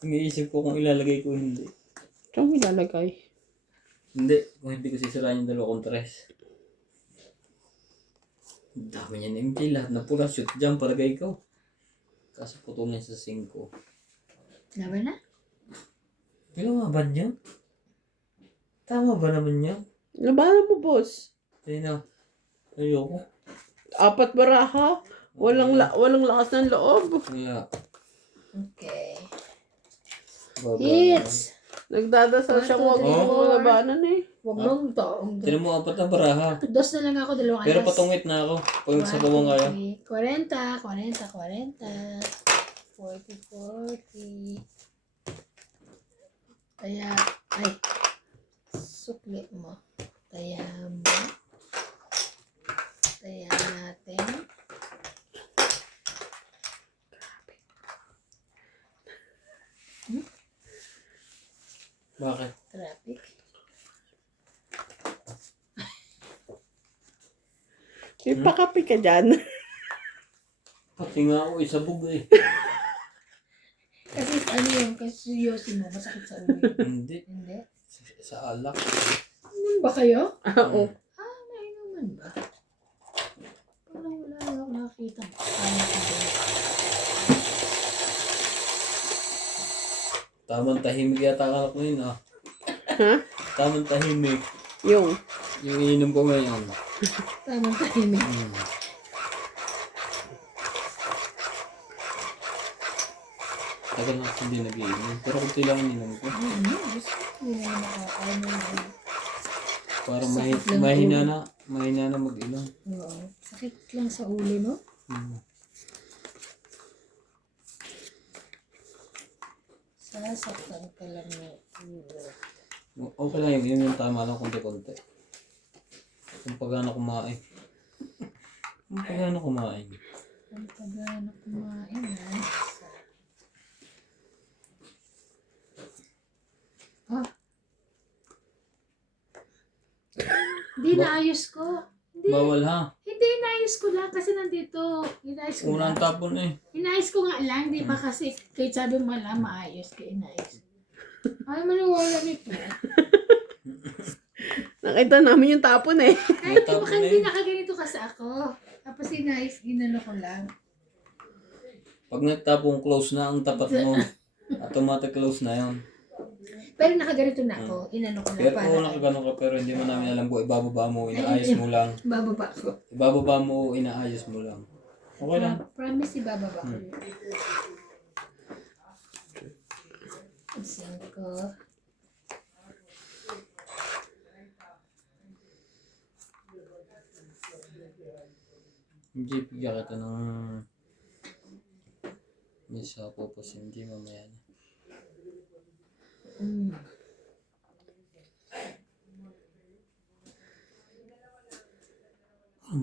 Iniisip ko kung ilalagay ko hindi. Saan mo ilalagay? Hindi, kung hindi ko sisirain yung 2 kong tres. Ang dami niyan MJ, lahat na pula. Shoot dyan, palagay ko. Kaso putulin sa 5. Laban na? Pinumaban yun? Tama ba naman yun? Labanan mo, boss. Sino? Ayoko. 4 baraha. Walang lakas ng loob. Kaya, Okay. baba Hits! Nagdadasal siya huwag One, two, mo three, labanan eh. Huwag nung taong. naman. Tinan mo, 4 na baraha. Dos na lang ako, 2 alas. Pero patungwit na ako. Pag sa bawang kaya. 40, 40. Kaya, ay, sukli mo. Kaya mo. Kaya natin. Bakit? Traffic. May pakapi ka dyan. Pati nga ako, isabog eh. Kasi ano yun, kasi yosi mo, masakit sa ulo. Hindi. Hindi? Sa alak. Ano ba kayo? Oo. May naman ba? Parang wala ako nakakita. Ano ka ba? Tamang tahimik yata ang alak ngayon ah. Ha? Tamang tahimik. Yung. Yung ininom ko ngayon. Tamang tahimik. Tagal na kasi hindi nag-iinom. Pero kunti lang ininom ko. Gusto ko nakakaano yun. Para Sakit lang mahina na mag-inom. Oo. Sakit lang sa ulo, no? Sasaktan ka lang ng ulo. Okay lang yun yung tama lang konti-konti. Kung pagano kumain. Kung pagano kumain. Ang pagano kumain, Hindi naayos ko. Hindi. Bawal ha. Hindi, inayos ko lang kasi nandito. Inayos ko Unang lang. tapon eh. Inayos ko nga lang, di ba kasi kahit sabi mo lang maayos ka, inayos. Ay, maniwala nito. Nakita namin yung tapon eh. Kahit di Matapon baka na hindi yun. nakaganito kasi ako. Tapos inayos, ginano ko lang. Pag nagtapong close na ang tapat mo, automatic close na yun. Pero nakaganito na ako, inano ko lang Pero para. kung nakagano ka pero hindi mo namin alam kung ibababa mo, inaayos mo lang. Bababa ko. Ibababa mo, inaayos mo lang. Okay lang. Promise, ibababa ko. Isang ko. Hindi, bigyan kita ng isa po po si MJ mamaya na.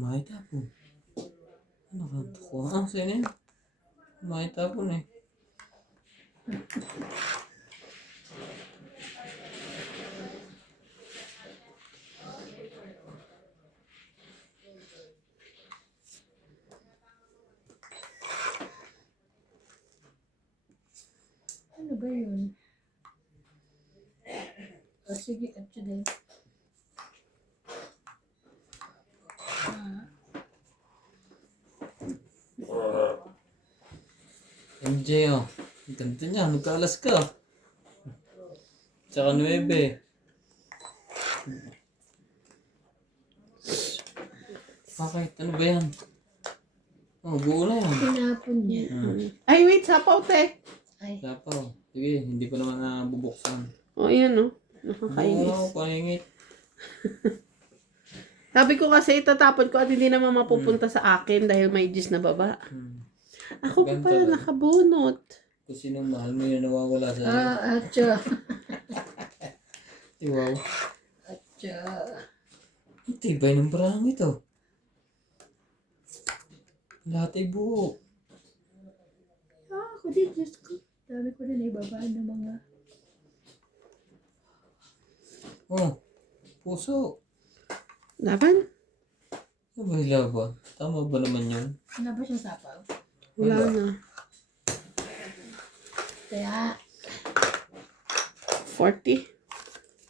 May tapon. Ano ka ito ko? Sino yun? May tapon eh. Ano ba yun? Sige, at din. MJ oh. Ang ganda niya. Nagkaalas ka. Tsaka 9. Bakit? Ano ba yan? Oh, buo na yan. Tinapon niya. Ay, wait, sapaw te. Ay, Sapaw. Sige, hindi pa naman nabubuksan. O, yan o. Buo Nakakainis. nga, pahingit. Sabi ko kasi itatapon ko at hindi naman mapupunta sa akin dahil may gis na baba. Ako pa Ganda pala lang. nakabunot. Kung sinong mahal mo yun nawawala sa iyo. atcha. Wow. Atcha. Ang tibay ng barang ito. Lahat ay buo. Ako din, Diyos ko. Dami ko din ibaba ng mga. Oh, puso. Laban? Ano ba yung laban? Tama ba naman yun? Ano ba siyang sapaw? Wala Wala. na. Kaya, 40.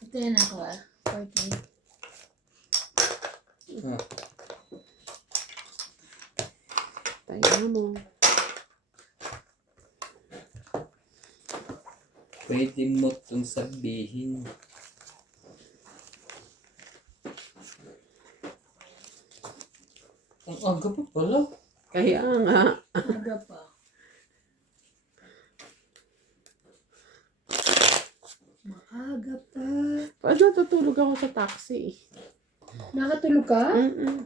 ito yan ako Okay. Ah, Tayo mo. pwede mo itong sabihin. Ang aga pa pala. Kaya nga. Aga pa. Maaga pa. Pag natutulog ako sa taxi. Nakatulog ka? Mm-mm.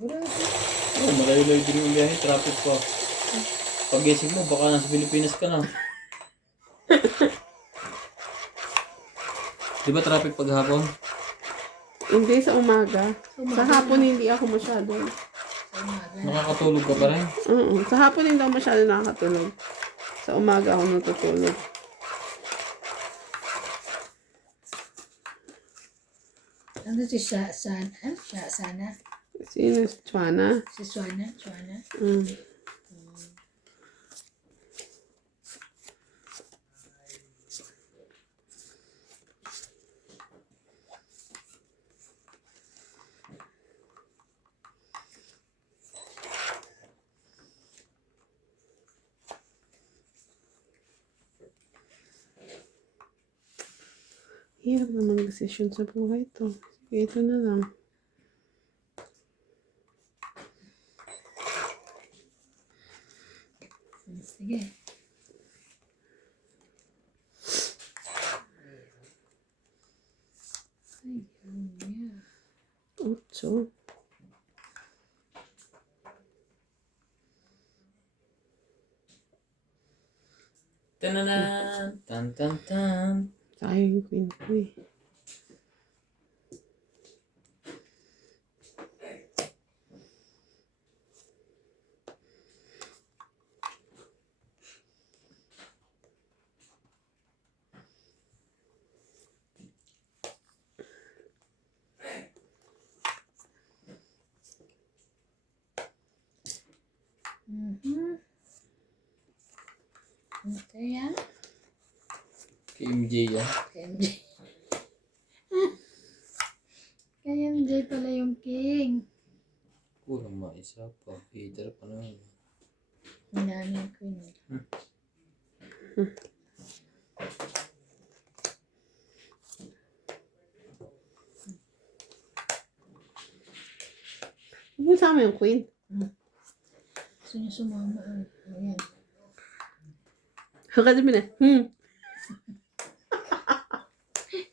Grabe. Oh, malayo-layo din yung biyahe. Traffic pa. Pag-isip mo, baka nasa Pilipinas ka na. Di ba traffic paghapon? Hindi sa umaga. Umaga Sa hapon hindi ako masyado. Umaga. Nakakatulog ka pa rin? Oo. Sa hapon hindi ako masyado nakakatulog. Sa umaga ako natutulog. Ano si Sana? Sana? Sino? Chwana? Si Swana? Swana? Mm. Hirap na mag-desisyon sa buhay to. Sige, ito na lang. Sige. Ay, yeah. 8. Tananan! Tan tan tan! Sayang yung queen ko eh. Ito yan. KMJ yan. KMJ. KMJ pala yung king. Kulang maisa pa. Peter pa naman. Nanay ko yun. Huwag mo sama yung queen. Gusto niya sumama. Ayan. Hanggang na.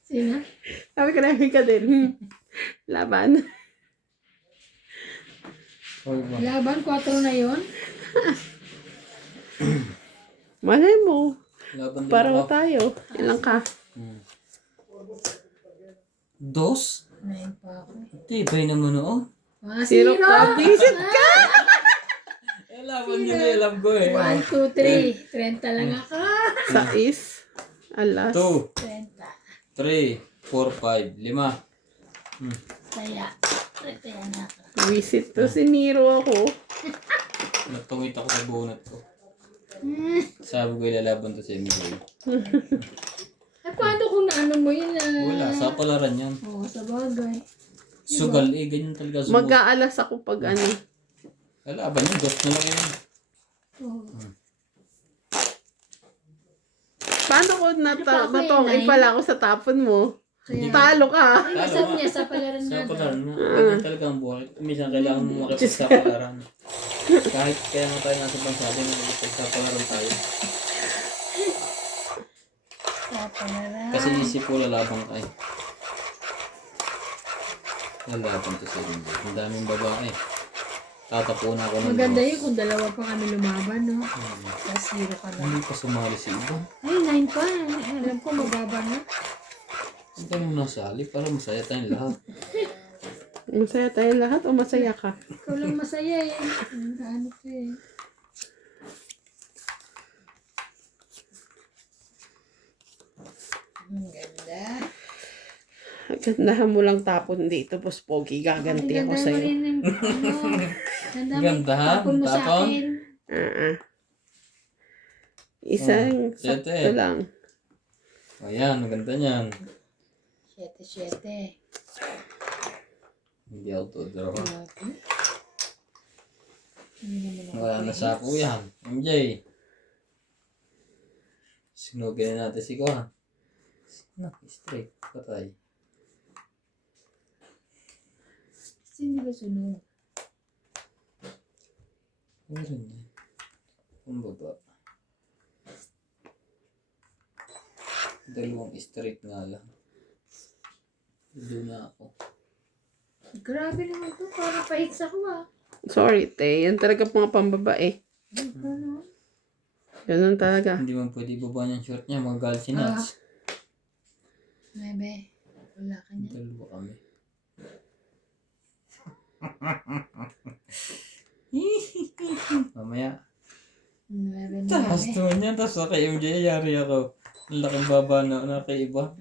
Sino? Sabi ko na, ka din. Laban. Hoy ba? Laban, 4 na yun. Malay mo. Laban din Paro ako. tayo. Ilang ka? Dos? 9 pa ako. Tibay naman oo. Zero Zero! ka. Visit ka! Laban yun eh. Alam ko eh. 1, 2, 3. 30 lang ako. 6. Alas. 2, 30. 3, 4, 5, 5. Kaya, 30 yan ako. Visit to si Nero ako. Natungit ako sa bunot ko. Sabi ko ilalaban to sa MJ. At paano kung naano mo yun na... Wala, sa palaran yan. Oo, sa bagay. Sugal eh, ganyan talaga sumot. Mag-aalas ako pag ano. Lalaban yun, dos na lang yun. Oo. Paano ko pa ako natongay eh, pala ako sa tapon mo? Kaya, Talo ka. ay, sabi niya sa palaran Sa natin. palaran, ganyan talaga ang buhay. Minsan kailangan mo makipag sa palaran. Kahit kaya nga tayo nasa bansa din, makipag sa palaran tayo. Sa palaran. Kasi isip ko lalabang tayo. Lalaban to sa MJ. Ang daming babae. Tatapuna ako ng Maganda dos. yun kung dalawa pa kami lumaban, no? Tapos 0 ka na. Hindi pa sumali si Iba. Ay, 9 pa. Alam ko, mababa na. Ang tayo nasali para masaya tayong lahat. Masaya tayo lahat o masaya ka? Ikaw lang masaya eh. Ano ko eh. Ang ganda. Gandahan mo lang tapon dito, Boss Pogi. Gaganti ako Ang ganda mo sa'yo. rin yung ano. Ganda mo. Ganda, ha? Tapon mo sa Tapon? akin. Isang Sete. sakto lang. Ayan, ang ganda niyan. 7-7. Hindi ako to-draw. Grabe. Hindi naman ako Wala na pwede. sa po yan. MJ. Sinugin na natin si Kuhan. Straight. Patay. Kasi hindi ba sunod? Meron na. Ang baba. Dalawang straight nga lang. Doon na ako. Grabe naman to. Parang pa-hits ako Sorry, te. Yan talaga mga pambabae. Ano? Ganun talaga. Hindi man pwede baba niyang short niya. Magagal si Nats. 9. Wala ka niya. Dalawa kami. Mamaya. 9 Taas naman yan. Tapos sa kay MJ, yari ako. Ang laking baba na kay iba.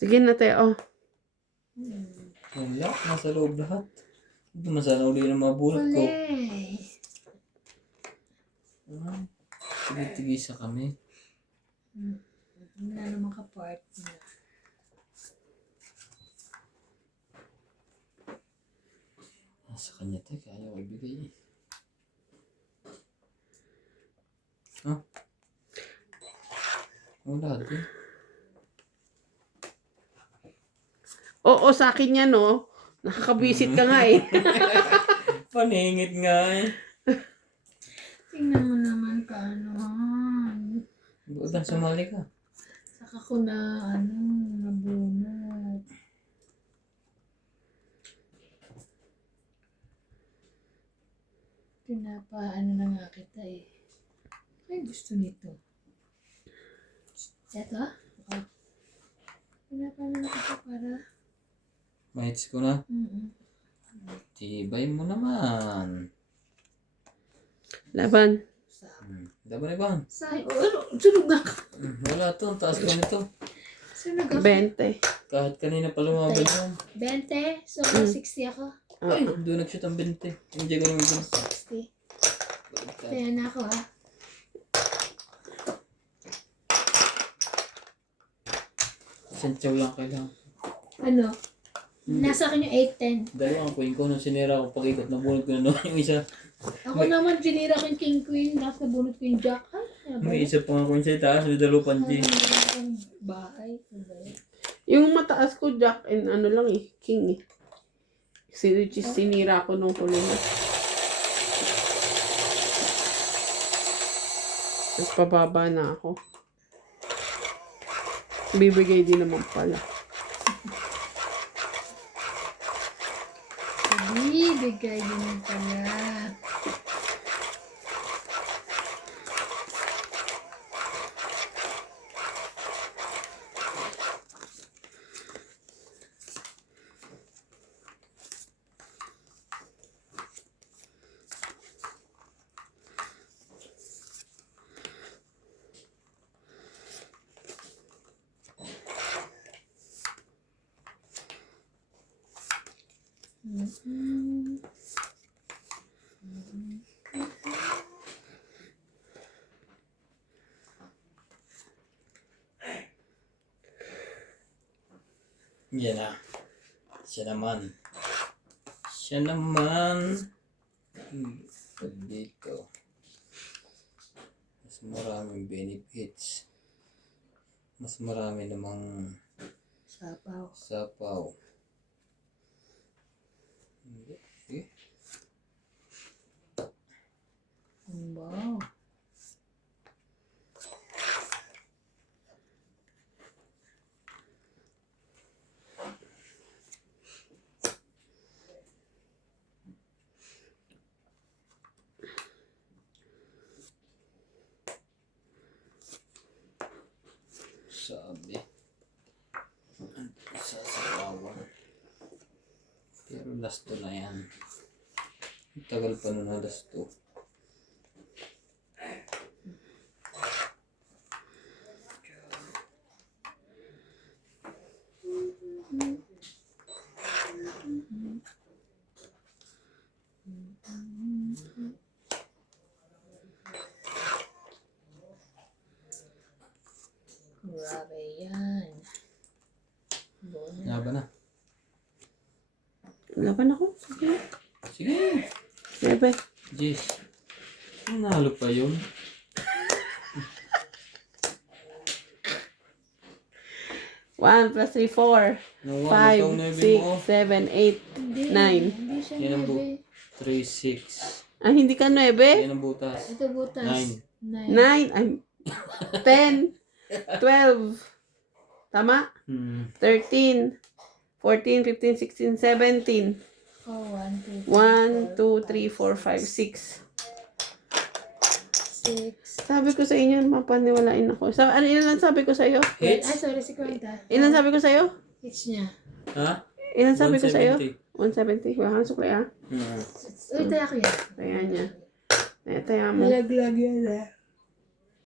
Sige na, te. Oh. Wala. Nasa loob lahat. Ito na sana uli na mabulot ko. Kulay. Tigisa kami. Wala naman ka-partner. Sa kanya tayo, kaya ko ibigay eh. Huh? Wala din. Oo, sa akin yan, no? Nakakabisit ka nga eh. Paningit nga eh. Tingnan mo naman kaanuhan. Buodang sumali ka. Saka ko na, nabunot. Pinapaano na nga kita eh. Ay, gusto nito. Ito? Oh. Pinapaano na kita para... Mahits ko na. Tibay mo Mm-mm. naman. Laban. Daban ibang. Say, ano? Sunog nga ka. Wala to. Ang taas ko nito. Sunog ako. 20. Kahit kanina pa lumaban yun. 20. So, 60 ako. Ay, doon nag-shoot ang 20. Hindi ko naman ito. 60. Kaya na ako ha. Sentyaw lang kailangan. Ano? Nasa akin yung 8-10. Dalawang queen ko nung sinira ko pag-ikot na bunod ko na naman yung isa. Ako naman, sinira ko yung King Queen. Tapos nabunot ko yung Jack. Ay, ano ba? May isa pa nga queen sa itaas. May dalawa panji. Bahay. Ano ba yun? Yung mataas ko, Jack, and ano lang eh, King eh. Sinira ko nung huli na. Tapos pababa na ako. Bibigay din naman pala. Bibigay din pala. Yan na. Siya naman. Siya naman. Pag dito. Mas maraming benefits. Mas marami namang Sapaw. sapaw. Hindi. Eh? Wow. Sabi. Sasapawan. Pero last to na yan. Ang tagal pa nun na last to. Grabe. Laban na. Laban ako. Sige. Sige. 9. Jeez. Nanalo pa yun. 1 plus 3, 4. Nawa, ikaw 5, na 6, 7, 8. Hindi. 9. Hindi siya Yan ang 9. 3, 6. Ah, hindi ka 9? Yan ang butas. Ito butas. 9. 9. Ay, 10. 12. Tama? 13. 14, 15, 16, 17. Oh, 1, 2, 1, 2, 3, 4, 5, 6. 6. Sabi ko sa inyo, mapaniwalain ako. Ano ilan sabi ko sa'yo? Ay, Hits? sorry, si Kwenta. Ilan sabi ko sa'yo? Hits niya. Ha? Ilan sabi ko sa'yo? 170. 170. Wala kang sukli ah. Hmm. Uy, taya ko yan. Kaya niya. Taya mo. Lag-lag yan eh.